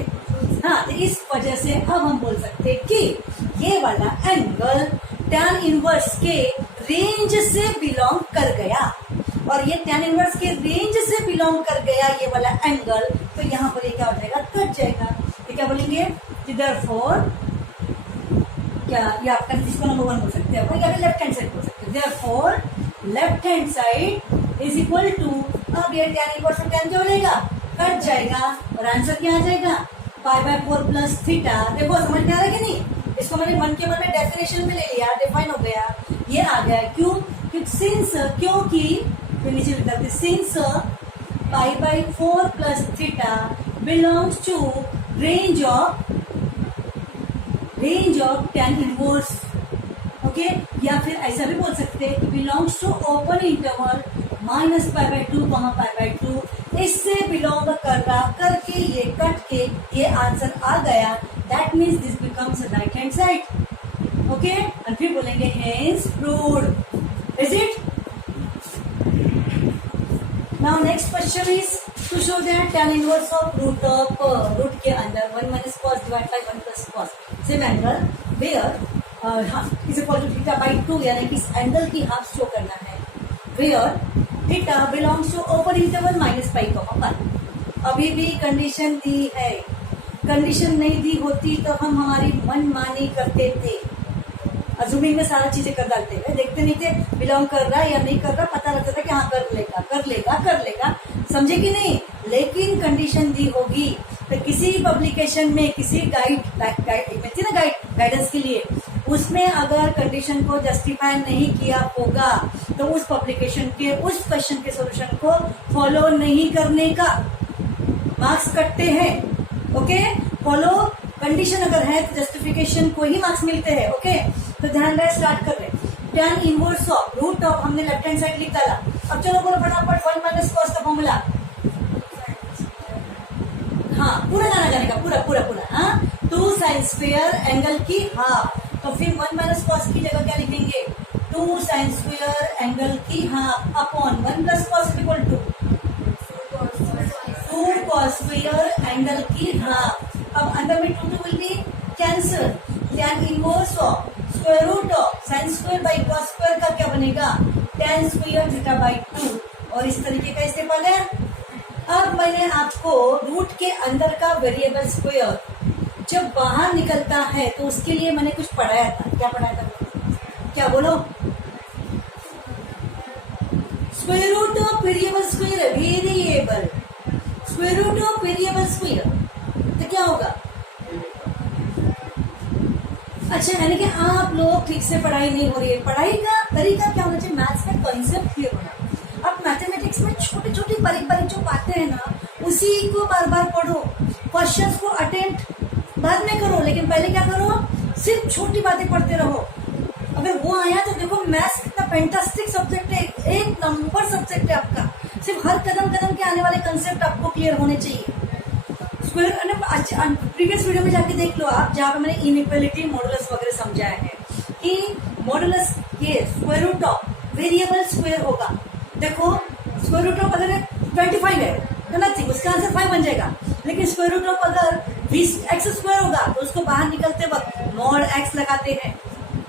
हाँ, तो इस वजह से अब हम बोल सकते कि ये वाला एंगल tan इनवर्स के रेंज से बिलोंग कर गया, और ये tan इनवर्स के रेंज से बिलोंग कर गया ये वाला एंगल, तो यहाँ पर ये क्या हो जाएगा, कट जाएगा। तो क्या बोलेंगे, देयरफॉर क्या, ये आपका इसको नंबर 1 बोल सकते हैं, या फिर लेफ्ट हैंड साइड बोल सकते हैं, therefore left hand side is equal to, अब ये tan इनवर्स में tan क्या हो जाएगा, कट जाएगा, और आंसर क्या आ जाएगा, पाई बाय 4 प्लस थीटा। देखो समझ में आ रहा है कि नहीं, इसको मैंने मन के मन में डेफिनेशन में ले लिया, डिफाइन हो गया, ये आ गया, क्यों, क्योंकि नीचे लिख देते, since pi by 4 plus theta belongs to range of range of tan inverse, okay, या फिर ऐसा भी बोल सकते हैं कि बिलोंग्स टू ओपन इंटरवल -π/2, π/2, इससे बिलोंग कर रहा करके ये कट के ये आंसर आ गया, that means this becomes right hand side, okay. और फिर बोलेंगे hence proved, is it. Now next question is to show that tan inverse of root के अंदर 1 - cos divide by 1 + cos same angle where is equal to θ/2, यानी कि इस angle की half show करना है, where theta belongs to open interval -π, अभी भी कंडीशन दी है, कंडीशन नहीं दी होती तो हम हमारी मनमानी करते थे, अजूमिंग में सारा चीजें कर डालते हैं, देखते नहीं थे बिलोंग कर रहा या नहीं कर रहा, पता लगता था कि हाँ कर लेगा, समझे कि नहीं। लेकिन कंडीशन दी होगी तो किसी पब्लिकेशन में किसी गाइडेंस के लिए उसमें अगर कंडीशन को जस्टिफाई नहीं किया होगा तो उस पब्लिकेशन के उस क्वेश्चन के सॉल्यूशन को फॉलो नहीं करने का मार्क्स कटते हैं, ओके। फॉलो कंडीशन अगर है तो जस्टिफिकेशन को ही मार्क्स मिलते हैं, ओके। तो ध्यान रहे, स्टार्ट कर रहे tan inverse of root of, हमने लेफ्ट हैंड साइड लिख डाला, अब चलो बोलो फटाफट 1 - cos का फॉर्मूला, हाँ पूरा गाना का पूरा, हाँ 2 sin² एंगल की हाफ, तो फिर 1 - cos की जगह क्या लिखेंगे, 2 sin² एंगल की half upon 1 + cos equal to 2 cos² angle की हाफ। अब अंदर में 2 will be cancel, tan inverse of square root of sin² by cos² का क्या बनेगा, tan² θ/2, और इस तरीके का स्टेप आ गया। अब मैंने आपको रूट के अंदर का वेरिएबल स्क्वायर जब बाहर निकलता है तो उसके लिए मैंने कुछ पढ़ाया था, क्या पढ़ाया था, क्या बोलो, square root of variable square, variable square root of variable square, तो क्या होगा। अच्छा, यानी कि आप लोग ठीक से पढ़ाई नहीं हो रही है, पढ़ाई का तरीका क्या होना चाहिए, मैथ्स का कॉन्सेप्ट क्लियर होना। अब मैथमेटिक्स में छोटी छोटी बारीक जो बातें हैं ना, उसी को बार बार पढ़ो, क्वेश्चंस को अटेम्प्ट बाद में करो, लेकिन पहले क्या करो, सिर्फ छोटी बातें पढ़ते रहो। अगर वो आया तो देखो मैथ्स कितना फैंटास्टिक सब्जेक्ट है, 1 नंबर सब्जेक्ट है आपका, सिर्फ हर कदम कदम के आने वाले कंसेप्ट आपको क्लियर होने चाहिए। प्रीवियस वीडियो में जाके देख लो आप, जहाँ पे मैंने इनइक्वालिटी मॉडुलस वगैरह समझाया है कि मॉडुलस ये square root of variable square होगा। देखो स्क्वायर रूट ऑफ अगर 25 है तो नथिंग, उसका आंसर 5 बन जाएगा, लेकिन स्क्वायर रूट ऑफ अगर 20x² होगा तो उसको बाहर निकलते वक्त मॉड x लगाते हैं,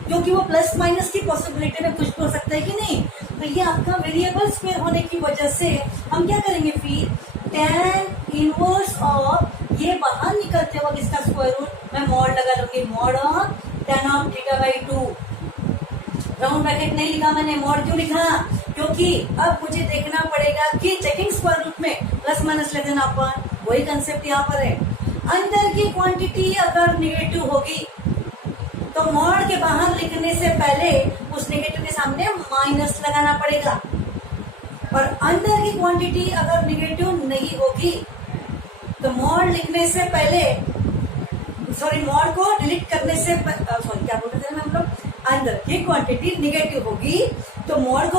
क्योंकि वो प्लस माइनस की पॉसिबिलिटी में कुछ हो सकता है कि नहीं। तो ये आपका वेरिएबल स्क्वायर होने की वजह से हम क्या करेंगे, फिर tan इनवर्स ऑफ ये बाहर निकलते वक्त इसका स्क्वायर रूट मैं मॉड लगा लूंगी, mod of tan of θ/2, round bracket नहीं लिखा मैंने, मॉड क्यों लिखा, क्योंकि अब मुझे देखना पड़ेगा कि चेकिंग स्क्वायर रूट में प्लस माइनस ले देना अपन, वही कंसेप्ट यहाँ पर है। अंदर की क्वांटिटी अगर निगेटिव होगी तो मॉड के बाहर लिखने से पहले उस नेगेटिव के सामने माइनस लगाना पड़ेगा, और अंदर की क्वांटिटी अगर निगेटिव नहीं होगी तो मॉड लिखने से पहले, सॉरी मॉड को डिलीट करने से, सॉरी क्या बोलते थे हम लोग, अंदर की क्वांटिटी निगेटिव होगी तो मॉड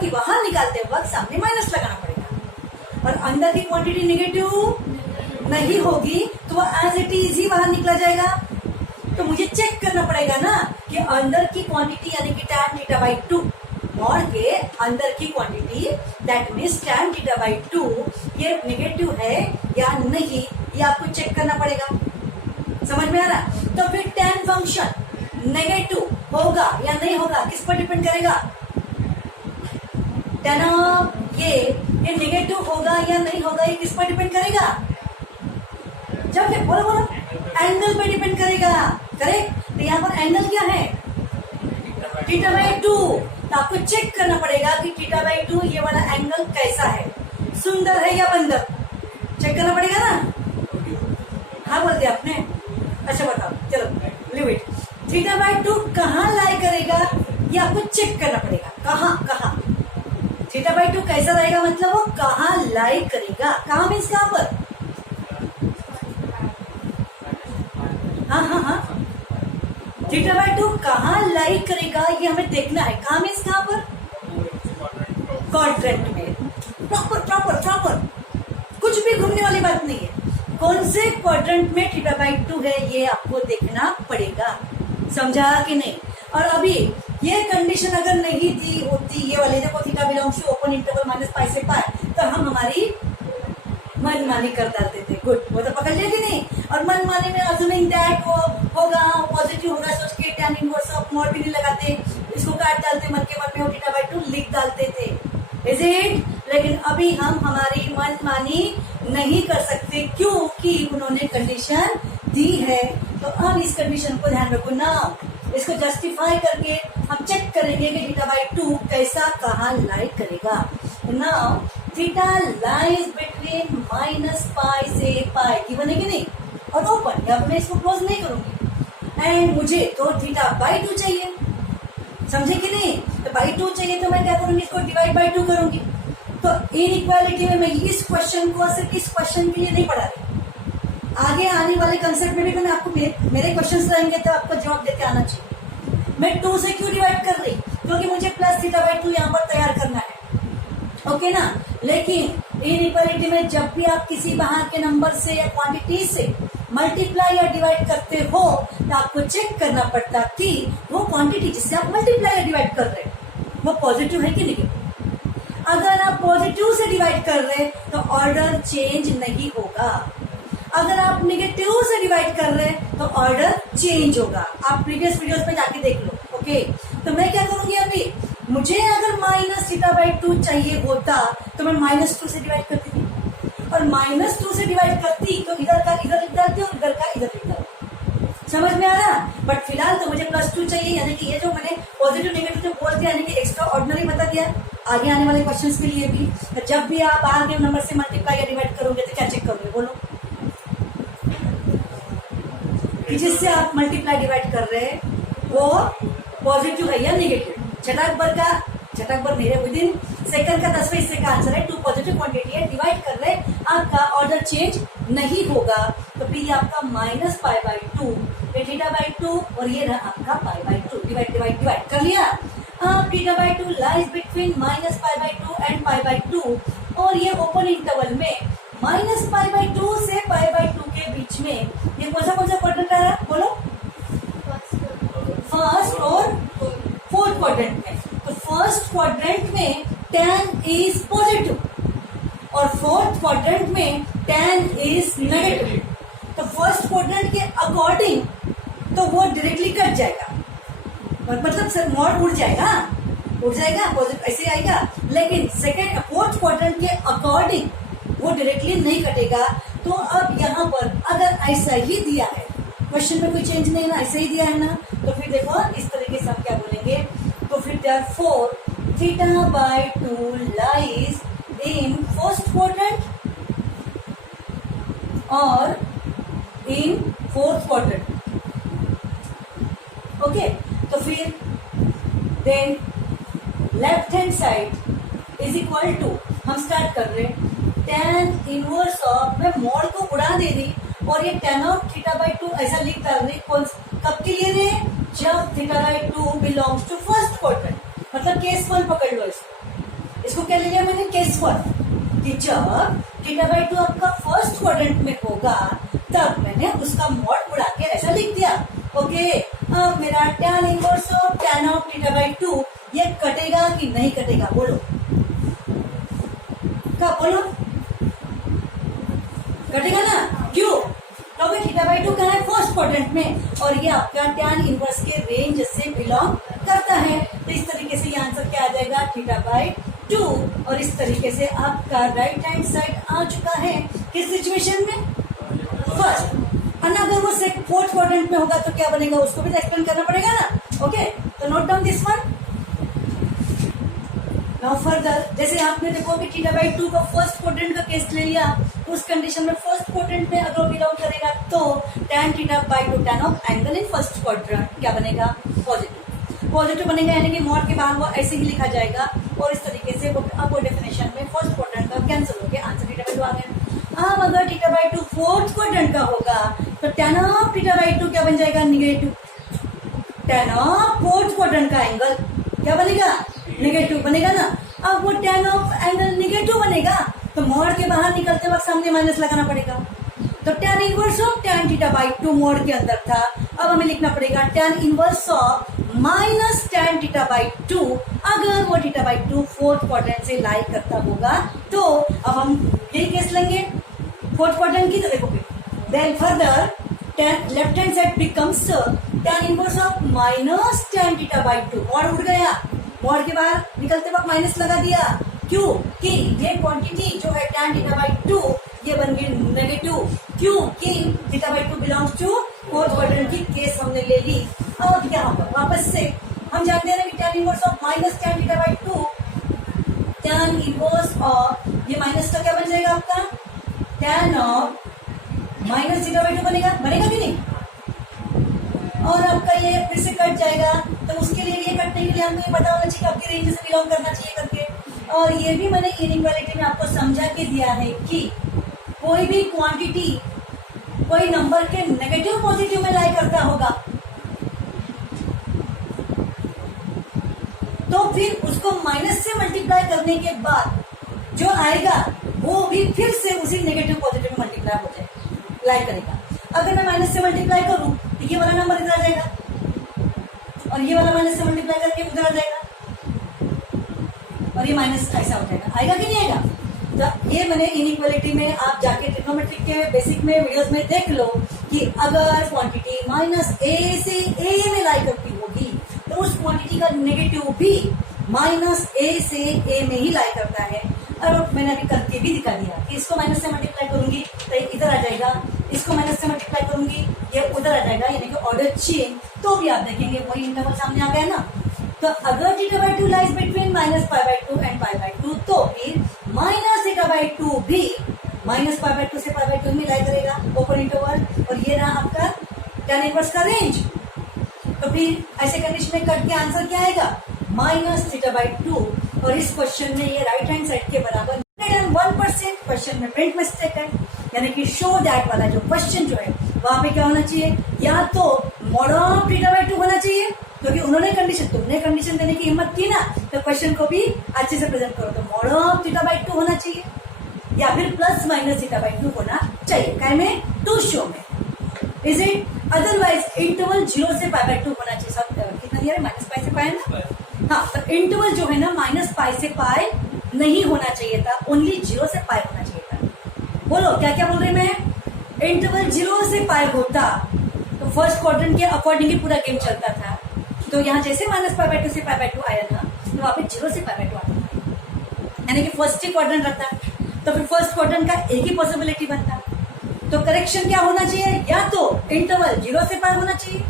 की बाहर निकालते वक्त सामने माइनस लगाना पड़ेगा, और अंदर की क्वांटिटी निगेटिव नहीं होगी तो वो एज इट इज ही बाहर निकला जाएगा। तो मुझे चेक करना पड़ेगा ना कि अंदर की क्वांटिटी यानी कि tan θ/2, मॉड के अंदर की क्वांटिटी दैट मीन्स tan θ/2 ये निगेटिव है या नहीं, ये आपको चेक करना पड़ेगा। समझ में आ रहा, तो फिर tan फंक्शन नेगेटिव होगा या नहीं होगा किस पर डिपेंड करेगा, tan ये नेगेटिव होगा या नहीं होगा ये किस पर डिपेंड करेगा, जब बोलो एंगल पे डिपेंड करेगा, करेक्ट। तो यहाँ पर एंगल क्या है, θ/2, तो आपको चेक करना पड़ेगा कि θ/2 ये वाला एंगल कैसा है, सुंदर है या बंदर, चेक करना पड़ेगा ना। हाँ बोलते आपने, अच्छा बताओ, चलो लिव इट। θ/2 कहाँ लाई करेगा ये आपको चेक करना पड़ेगा, कहाँ θ/2 कैसा रहेगा, मतलब वो कहाँ लाई करेगा, कहाँ मीन्स कहाँ पर, हाँ थीटा बाई टू कहाँ लाई करेगा ये हमें देखना है। कहाँ मीन्स कहाँ पर? क्वाड्रेंट में। प्रॉपर प्रॉपर प्रॉपर, कुछ भी घूमने वाली बात नहीं है। कौन से क्वाड्रेंट में थीटा बाई टू है ये आपको देखना पड़ेगा। समझा कि नहीं? और अभी ये कंडीशन अगर नहीं दी होती, ये वाले देखो theta belongs to open interval minus pi से पाई, तो हम हमारी मनमानी कर डालते थे। गुड, वो तो पकड़ लिया कि नहीं? और मनमानी में अज्यूमिंग दैट वो होगा पॉजिटिव होगा सोच के tan इनवर्स ऑफ मॉड भी नहीं लगाते, इसको काट डालते, मन के मन में वो थीटा बाई टू लिख डालते थे। Is it? लेकिन अभी हम हमारी मनमानी नहीं कर सकते क्योंकि उन्होंने कंडीशन दी है। तो अब इस कंडीशन को ध्यान रखो ना, इसको जस्टिफाई करके हम चेक करेंगे कि थीटा बाई टू कैसा कहाँ लाई करेगा। Now theta lies between minus pi से पाई, गिवन है कि नहीं? और ओपन, या मैं इसको क्लोज नहीं करूंगी। एंड मुझे तो थीटा बाई टू चाहिए, समझे कि नहीं? तो बाई टू चाहिए तो मैं क्या करूंगी? इसको डिवाइड बाई टू करूंगी। तो इनइक्वालिटी में मैं इस क्वेश्चन को सिर्फ इस क्वेश्चन के लिए नहीं पढ़ा रही, आगे आने वाले कंसेप्ट में भी मैंने आपको मेरे क्वेश्चंस रहेंगे तो आपको जवाब देके आना चाहिए। मैं टू से क्यों डिवाइड कर रही? क्योंकि मुझे प्लस थीटा बाई टू यहाँ पर तैयार करना है। ओके ना? लेकिन इनइक्वालिटी में जब भी आप किसी बाहर के नंबर से या क्वांटिटी से मल्टीप्लाई या डिवाइड करते हो तो आपको चेक करना पड़ता कि वो क्वांटिटी जिससे आप मल्टीप्लाई या डिवाइड कर रहे हैं वो पॉजिटिव है कि नेगेटिव। अगर आप पॉजिटिव से डिवाइड कर रहे हैं तो ऑर्डर चेंज नहीं होगा। अगर आप नेगेटिव से डिवाइड कर रहे हैं तो ऑर्डर चेंज होगा। आप प्रीवियस वीडियोस में जाके देख लो। ओके, तो मैं क्या करूंगी? अभी मुझे अगर माइनस थीटा बाई टू चाहिए होता तो मैं माइनस टू से डिवाइड करती थी, और माइनस टू से डिवाइड करती तो इधर का इधर लिख डालती और इधर का इधर लिख डालती। समझ में आ रहा? बट फिलहाल तो मुझे प्लस टू चाहिए, यानी कि ये जो मैंने पॉजिटिव नेगेटिव जो बोल दिया, यानी कि एक्स्ट्रा ऑर्डिनरी बता दिया आगे आने वाले क्वेश्चंस के लिए भी। तो जब भी आप बाहर के नंबर से मल्टीप्लाई या डिवाइड करोगे तो क्या चेक करोगे? बोलो, जिससे आप मल्टीप्लाई डिवाइड कर रहे हैं वो पॉजिटिव है या नेगेटिव। छटाक भर मेरे विद इन सेकंड का 10वें हिस्से का आंसर है। टू पॉजिटिव क्वांटिटी है, डिवाइड कर रहे हैं, आपका ऑर्डर चेंज नहीं होगा। तो फिर ये आपका minus pi by two, theta by to, और ये रहा आपका पाई बाई टू। डिवाइड कर लिया। अब theta by two lies between minus pi by two and pi by two, और ये ओपन इंटरवल में माइनस पाई बाई टू से पाई बाई टू के बीच में ये कौन सा क्वाड्रेंट आ रहा है? बोलो, फर्स्ट और फोर्थ क्वाड्रेंट में। तो फर्स्ट क्वाड्रेंट में tan इज पॉजिटिव और फोर्थ क्वाड्रेंट में tan इज नेगेटिव। तो फर्स्ट क्वाड्रेंट के अकॉर्डिंग तो वो डायरेक्टली कट जाएगा, मतलब सर मॉड उड़ जाएगा पॉजिटिव ऐसे आएगा। लेकिन सेकेंड फोर्थ क्वाड्रेंट के अकॉर्डिंग वो डायरेक्टली नहीं कटेगा। तो अब यहाँ पर अगर ऐसा ही दिया है, क्वेश्चन में कोई चेंज नहीं ना, ऐसा ही दिया है ना, तो फिर देखो इस तरीके से हम क्या बोलेंगे। तो फिर therefore theta by two lies in first quadrant और इन फोर्थ क्वाड्रेंट। ओके, तो फिर then left hand side is equal to, हम स्टार्ट कर रहे हैं tan इनवर्स ऑफ, मैं मॉड को उड़ा दे रही और ये tan of theta by two ऐसा लिख डाल रही। कब के लिए रे? जब theta by two belongs to first quadrant, मतलब केस वन पकड़ लो इसको क्या ले लिया मैंने? केस वन, कि जब थीटा बाई टू आपका फर्स्ट क्वाड्रेंट में होगा तब मैंने उसका मॉड उड़ा के ऐसा लिख दिया। ओके, अब मेरा tan inverse of tan of theta by to ये कटेगा कि नहीं कटेगा? बोलो, क्या बोलो? कटेगा ना? क्यों? क्योंकि थीटा बाई टू कहाँ है? फर्स्ट क्वाड्रेंट में, और ये आपका tan इनवर्स के रेंज से बिलोंग करता है। तो इस तरीके से ये आंसर क्या आ जाएगा? Theta by to. और इस तरीके से आपका राइट हैंड साइड आ चुका है किस सिचुएशन में? फर्स्ट। और अगर वो फोर्थ क्वाड्रेंट में होगा तो क्या बनेगा? उसको भी तो एक्सप्लेन करना पड़ेगा ना। ओके, तो note down this one. Now further, जैसे आपने देखो कि थीटा बाई टू का फर्स्ट क्वाड्रेंट का केस ले लिया, तो उस कंडीशन में फर्स्ट क्वाड्रेंट में अगर बिलोंग करेगा तो tan theta by to tan of angle in first quadrant क्या बनेगा? पॉजिटिव बनेगा, यानी कि मॉड के बाहर वो ऐसे ही लिखा जाएगा। और इस तरीके से वो अब वो डेफिनेशन में फर्स्ट क्वाड्रेंट का कैंसिल हो गया, आंसर थीटा बाई टू आ गया। अब अगर theta by to fourth quadrant का होगा तो tan of theta by to क्या बन जाएगा? Negative. tan of fourth quadrant का एंगल क्या बनेगा, नेगेटिव बनेगा ना। अब वो tan ऑफ एंगल नेगेटिव बनेगा तो मोड के बाहर निकलते वक्त सामने माइनस लगाना पड़ेगा। तो tan inverse of tan theta by 2 mode के अंदर था, अब हमें लिखना पड़ेगा tan inverse of minus tan theta by 2 अगर वो थीटा बाई 2 फोर्थ क्वाड्रेंट से लाई करता होगा तो। अब हम यही केस लेंगे फोर्थ क्वाड्रेंट की, तो देखो then further tan left hand side becomes tan inverse of minus tan theta by 2, mod उड़ गया, मोड के बाहर निकलते वक्त माइनस लगा दिया, क्यों कि ये क्वांटिटी जो है tan थीटा बाई 2 ये बन गई नेगेटिव, क्यों कि theta by 2 belongs to fourth quadrant की केस हमने ले ली। अब क्या होगा, वापस से हम जानते हैं कि tan inverse of minus tan theta by 2, tan inverse of ये माइनस का क्या बन जाएगा आपका, tan of minus theta by 2 बनेगा, बनेगा कि नहीं। और आपका ये फिर से कट जाएगा, तो उसके लिए ये कटने के लिए हमको ये पता होना चाहिए आपकी रेंज से बिलोंग करना चाहिए करके। और ये भी मैंने इनइक्वालिटी में आपको समझा के दिया है कि कोई भी क्वांटिटी कोई नंबर के नेगेटिव पॉजिटिव में लाई करता होगा तो फिर उसको माइनस से मल्टीप्लाई करने के बाद जो आएगा वो भी फिर से उसी नेगेटिव पॉजिटिव में मल्टीप्लाई हो जाए, लाई करेगा। अगर मैं माइनस से मल्टीप्लाई करूं तो ये वाला नंबर इधर आ जाएगा और ये वाला माइनस से मल्टीप्लाई करके उधर आ जाएगा और ये माइनस ऐसा हो जाएगा, आएगा कि नहीं आएगा। तो ये मैंने इनइक्वालिटी में आप जाके ट्रिग्नोमेट्रिक के बेसिक में वीडियोस में देख लो कि अगर क्वांटिटी माइनस ए से ए में लाई करती होगी तो उस क्वांटिटी का नेगेटिव भी माइनस ए से ए में ही लाई करता है। और मैंने अभी करके भी दिखा दिया कि इसको माइनस से मल्टीप्लाई करूंगी तो इधर आ जाएगा, इसको माइनस से मल्टीप्लाई करूंगी ये उधर आ जाएगा, यानी कि ऑर्डर चेंज, तो भी आप देखेंगे वही इंटरवल सामने आ गया ना। तो अगर theta by 2 lies between minus pi by 2 and pi by 2 तो फिर माइनस थीटा बाई 2 भी माइनस पाई बाई 2 से पाई बाई 2 में लाई करेगा ओपन इंटरवल, और ये रहा आपका tan इनवर्स का रेंज। तो फिर ऐसे कंडीशन में कट के आंसर क्या आएगा, माइनस थीटा बाई 2, और इस क्वेश्चन में ये राइट हैंड साइड के बराबर 1% क्वेश्चन में प्रिंट मिस्टेक है, यानी कि शो दैट वाला जो क्वेश्चन जो है वहां पे क्या होना चाहिए, या तो मॉड ऑफ थीटा बाई 2 होना चाहिए, क्योंकि उन्होंने कंडीशन, तुमने कंडीशन देने की हिम्मत की ना, तो क्वेश्चन को भी अच्छे से प्रेजेंट करो, तो मॉड ऑफ थीटा बाई 2 होना चाहिए या फिर प्लस माइनस थीटा बाई 2 होना चाहिए, काय में, टू शो में, इज इट। अदरवाइज इंटरवल 0 से पाई बाई 2 होना चाहिए। सब कितना दिया है, माइनस पाई से पाई ना, हाँ, तो इंटरवल जो है ना माइनस पाई से पाई नहीं होना चाहिए था, ओनली 0 से पाई होना चाहिए था। बोलो क्या क्या बोल रही मैं, इंटरवल 0 से पाई होता तो फर्स्ट क्वाड्रेंट के अकॉर्डिंग ही पूरा गेम चलता था। तो यहाँ जैसे माइनस पाई बाई 2 से पाई बाई 2 आया था तो वहां पे 0 से पाई बाई 2 आता था, यानी कि फर्स्ट ही क्वाड्रेंट रहता, तो फिर फर्स्ट क्वाड्रेंट का एक ही पॉसिबिलिटी बनता। तो करेक्शन क्या होना चाहिए, या तो इंटरवल 0 से पाई होना चाहिए,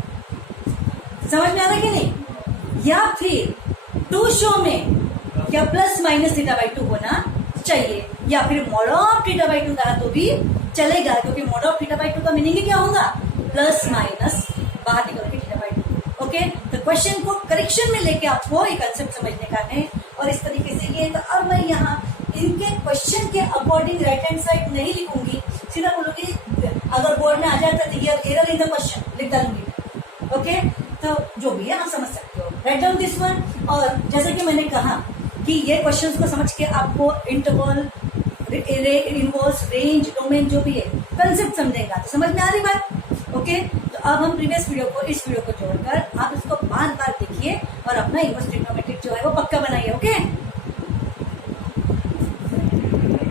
समझ में आ रहा कि नहीं, या फिर टू शो में या प्लस माइनस थीटा बाई 2 होना चाहिए, या फिर मॉड ऑफ थीटा बाई 2 रहा तो भी चलेगा, क्योंकि मॉड ऑफ थीटा बाई 2 का मीनिंग क्या होगा, प्लस माइनस बाहर निकल के थीटा बाई 2। ओके, तो क्वेश्चन को करेक्शन में लेके आपको ये कंसेप्ट समझने का है, और इस तरीके से ये। तो अब मैं यहाँ इनके क्वेश्चन के अकॉर्डिंग राइट हैंड साइड नहीं लिखूंगी, सीधा बोलूंगी अगर बोर्ड में आ जाता तो एरर इन द क्वेश्चन लिख डालूंगी। ओके, तो जो भी है आप समझ सकते हो, राइट डाउन दिस वन। और जैसे कि मैंने कहा कि ये क्वेश्चंस को समझ के आपको इंटरवल, इनवर्स, रेंज, डोमेन जो भी है कंसेप्ट समझेगा, तो समझ में आ रही बात। ओके, तो अब हम प्रीवियस वीडियो को इस वीडियो को जोड़कर आप इसको बार बार देखिए और अपना इनवर्स ट्रिग्नोमेट्रिक जो है वो पक्का बनाइए। ओके।